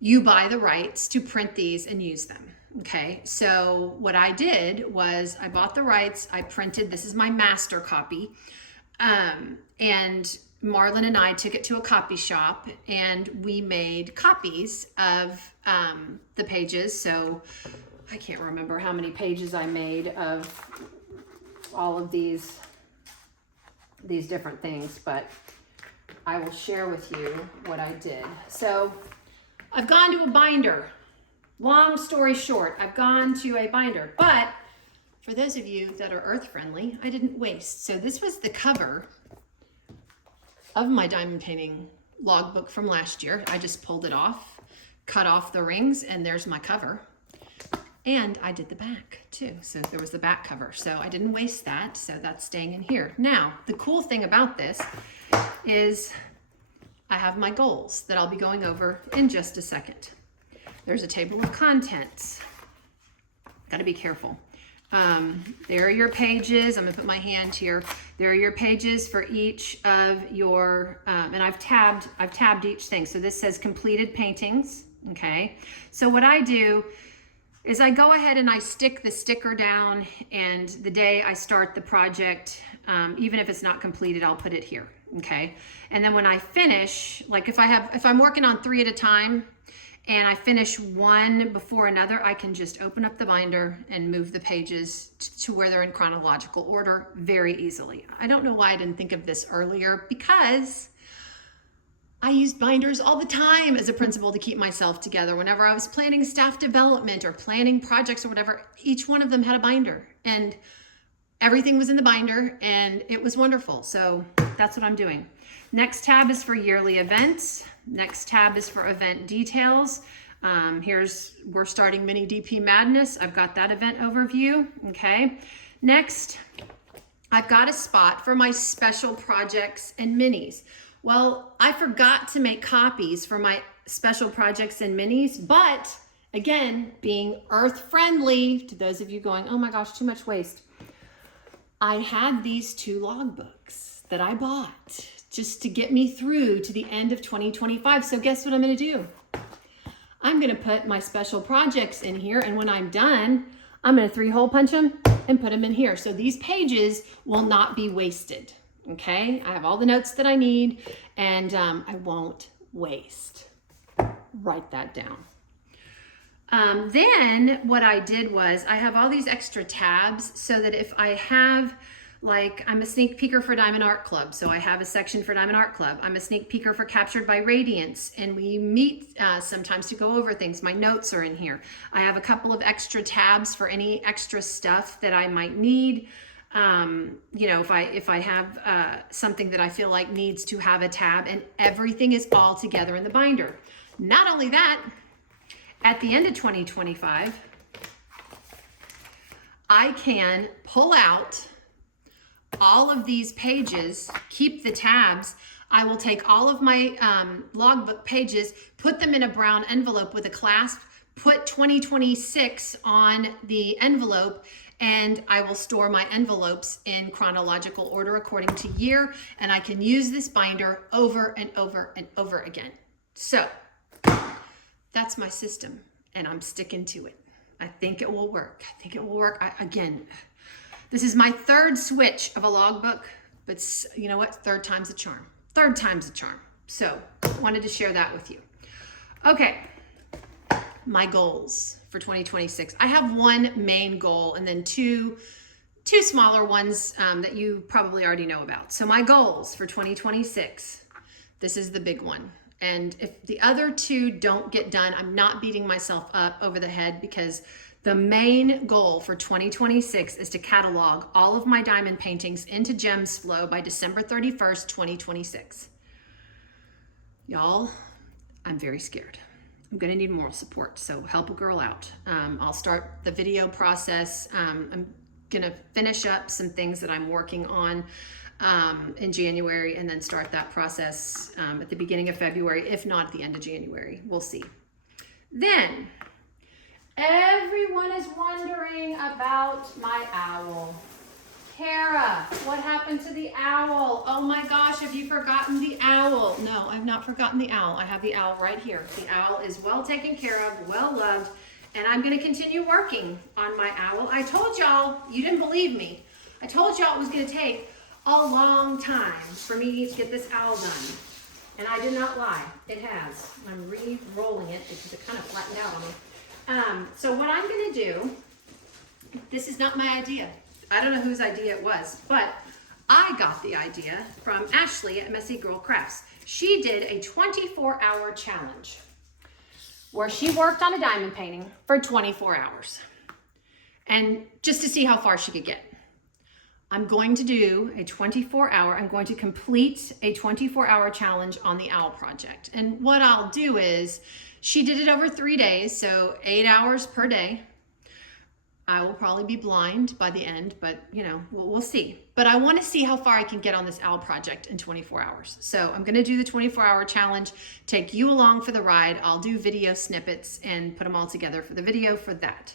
you buy the rights to print these and use them. Okay, so what I did was I bought the rights, I printed, this is my master copy, and Marlon and I took it to a copy shop and we made copies of the pages. So I can't remember how many pages I made of all of these different things, but I will share with you what I did. So I've gone to a binder. Long story short, I've gone to a binder, but for those of you that are earth friendly, I didn't waste. So this was the cover of my diamond painting logbook from last year. I just pulled it off, cut off the rings, and there's my cover. And I did the back too. So there was the back cover. So I didn't waste that. So that's staying in here. Now, the cool thing about this is I have my goals that I'll be going over in just a second. There's a table of contents. Got to be careful. There are your pages. I'm gonna put my hand here. There are your pages for each of your, and I've tabbed each thing. So this says completed paintings, okay? So what I do is I go ahead and I stick the sticker down, and the day I start the project, even if it's not completed, I'll put it here, okay? And then when I finish, like if I'm working on 3 at a time and I finish one before another, I can just open up the binder and move the pages to where they're in chronological order very easily. I don't know why I didn't think of this earlier, because I used binders all the time as a principal to keep myself together. Whenever I was planning staff development or planning projects or whatever, each one of them had a binder and everything was in the binder and it was wonderful. So that's what I'm doing. Next tab is for yearly events. Next tab is for event details. We're starting Mini DP Madness. I've got that event overview, okay? Next, I've got a spot for my special projects and minis. Well, I forgot to make copies for my special projects and minis, but again, being earth friendly, to those of you going, oh my gosh, too much waste, I had these 2 logbooks that I bought just to get me through to the end of 2025. So guess what I'm gonna do? I'm gonna put my special projects in here, and when I'm done, I'm gonna 3-hole punch them and put them in here. So these pages will not be wasted, okay? I have all the notes that I need, and I won't waste. Write that down. Then what I did was I have all these extra tabs so that if I have, like, I'm a sneak peeker for Diamond Art Club, so I have a section for Diamond Art Club. I'm a sneak peeker for Captured by Radiance, and we meet sometimes to go over things. My notes are in here. I have a couple of extra tabs for any extra stuff that I might need. You know, if I have something that I feel like needs to have a tab, and everything is all together in the binder. Not only that, at the end of 2025, I can pull out all of these pages, keep the tabs. I will take all of my logbook pages, put them in a brown envelope with a clasp, put 2026 on the envelope, and I will store my envelopes in chronological order according to year, and I can use this binder over and over and over again. So that's my system, and I'm sticking to it. I think it will work. I think it will work. Again, this is my 3rd switch of a logbook, but you know what? 3rd time's a charm. 3rd time's a charm. So wanted to share that with you. Okay, my goals for 2026. I have 1 main goal and then two smaller ones that you probably already know about. So my goals for 2026, this is the big one. And if the other 2 don't get done, I'm not beating myself up over the head, because the main goal for 2026 is to catalog all of my diamond paintings into Gems Flow by December 31st, 2026. Y'all, I'm very scared. I'm gonna need moral support, so help a girl out. I'll start the video process. I'm gonna finish up some things that I'm working on in January, and then start that process at the beginning of February, if not at the end of January. We'll see. Then, everyone is wondering about my owl. Kara, what happened to the owl? Oh my gosh, have you forgotten the owl? No, I've not forgotten the owl. I have the owl right here. The owl is well taken care of, well loved, and I'm gonna continue working on my owl. I told y'all, you didn't believe me. I told y'all it was gonna take a long time for me to get this owl done. And I did not lie, it has. I'm re-rolling it because it kind of flattened out on me. So what I'm gonna do, this is not my idea. I don't know whose idea it was, but I got the idea from Ashley at Messy Girl Crafts. She did a 24-hour challenge where she worked on a diamond painting for 24 hours. And just to see how far she could get. I'm going to do a 24-hour, I'm going to complete a 24-hour challenge on the owl project. And what I'll do is, she did it over 3 days, so 8 hours per day. I will probably be blind by the end, but you know, we'll see. But I want to see how far I can get on this owl project in 24 hours. So I'm going to do the 24-hour challenge, take you along for the ride. I'll do video snippets and put them all together for the video for that.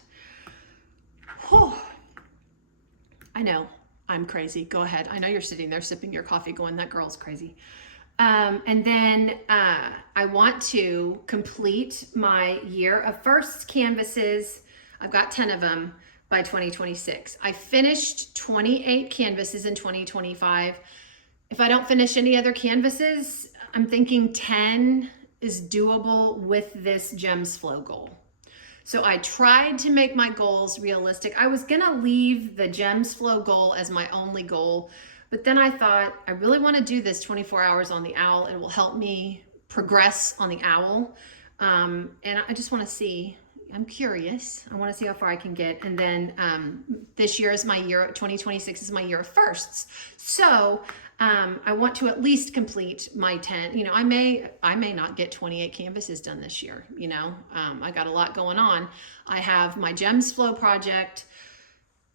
Whew. I know, I'm crazy. Go ahead. I know you're sitting there sipping your coffee going, that girl's crazy. And then I want to complete my year of first canvases. I've got 10 of them by 2026. I finished 28 canvases in 2025. If I don't finish any other canvases, I'm thinking 10 is doable with this Gems Flow goal. So I tried to make my goals realistic. I was gonna leave the Gems Flow goal as my only goal, but then I thought, I really wanna do this 24 hours on the owl. It will help me progress on the owl. And I just wanna see, I'm curious. I wanna see how far I can get. And then this year is my year, 2026 is my year of firsts. So I want to at least complete my 10. You know, I may not get 28 canvases done this year. You know, I got a lot going on. I have my Gems Flow project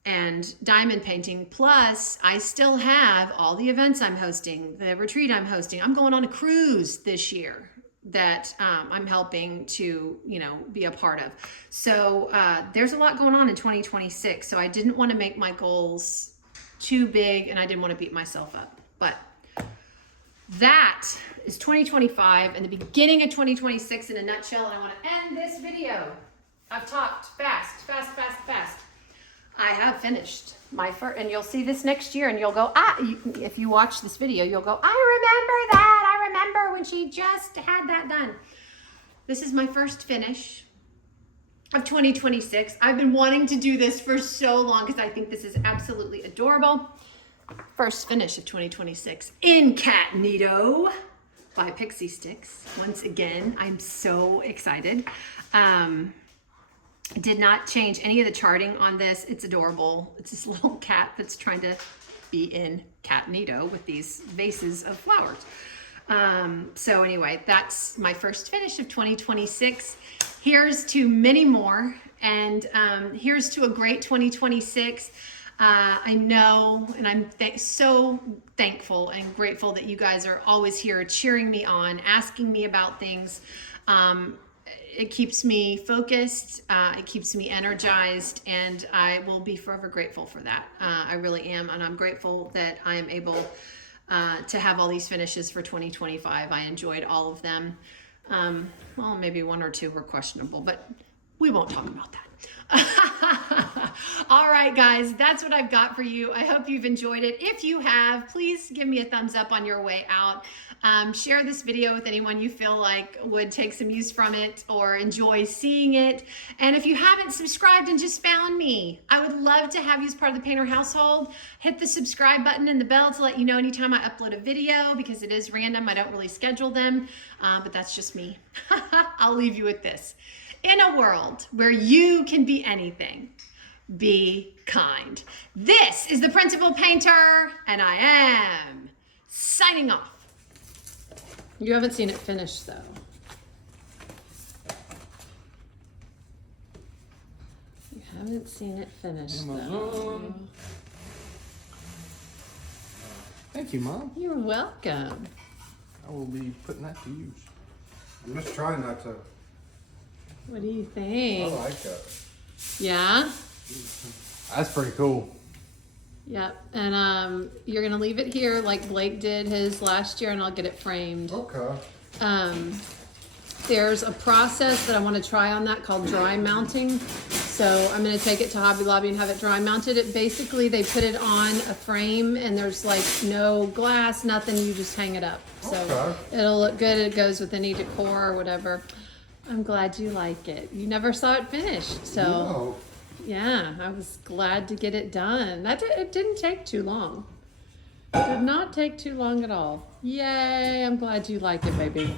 and diamond painting. Plus I still have all the events I'm hosting, the retreat I'm hosting. I'm going on a cruise this year that I'm helping to, you know, be a part of. So there's a lot going on in 2026. So I didn't want to make my goals too big and I didn't want to beat myself up. But that is 2025 and the beginning of 2026 in a nutshell. And I want to end this video. I've talked fast. I have finished my first, and you'll see this next year and you'll go, if you watch this video, you'll go, I remember that. I remember when she just had that done. This is my first finish of 2026. I've been wanting to do this for so long because I think this is absolutely adorable. First finish of 2026 in Cat Neato by Pixie Sticks. Once again, I'm so excited. Did not change any of the charting on this. It's adorable. It's this little cat that's trying to be in Cat Neato with these vases of flowers. So anyway, that's my first finish of 2026. Here's to many more, and here's to a great 2026. I know, and I'm so thankful and grateful that you guys are always here cheering me on, asking me about things. It keeps me focused, it keeps me energized, and I will be forever grateful for that. I really am, and I'm grateful that I am able to have all these finishes for 2025. I enjoyed all of them. Well, maybe one or two were questionable, but we won't talk about that. All right, guys, that's what I've got for you. I hope you've enjoyed it. If you have, please give me a thumbs up on your way out. Share this video with anyone you feel like would take some use from it or enjoy seeing it. And if you haven't subscribed and just found me, I would love to have you as part of the Painter household. Hit the subscribe button and the bell to let you know anytime I upload a video, because it is random. I don't really schedule them, but that's just me. I'll leave you with this. In a world where you can be anything, be kind. This is the Principal Painter, and I am signing off. You haven't seen it finished, though. You haven't seen it finished, though. Thank you, Mom. You're welcome. I will be putting that to use. I'm just trying not to. What do you think? I like that. Yeah? That's pretty cool. Yep. And you're going to leave it here like Blake did his last year, and I'll get it framed. Okay. There's a process that I want to try on that called dry mounting. So I'm going to take it to Hobby Lobby and have it dry mounted. It basically, they put it on a frame and there's like no glass, nothing. You just hang it up. So Okay. it'll look good. It goes with any decor or whatever. I'm glad you like it. You never saw it finished. So No. yeah, I was glad to get it done. It didn't take too long. It did not take too long at all. Yay, I'm glad you like it, baby.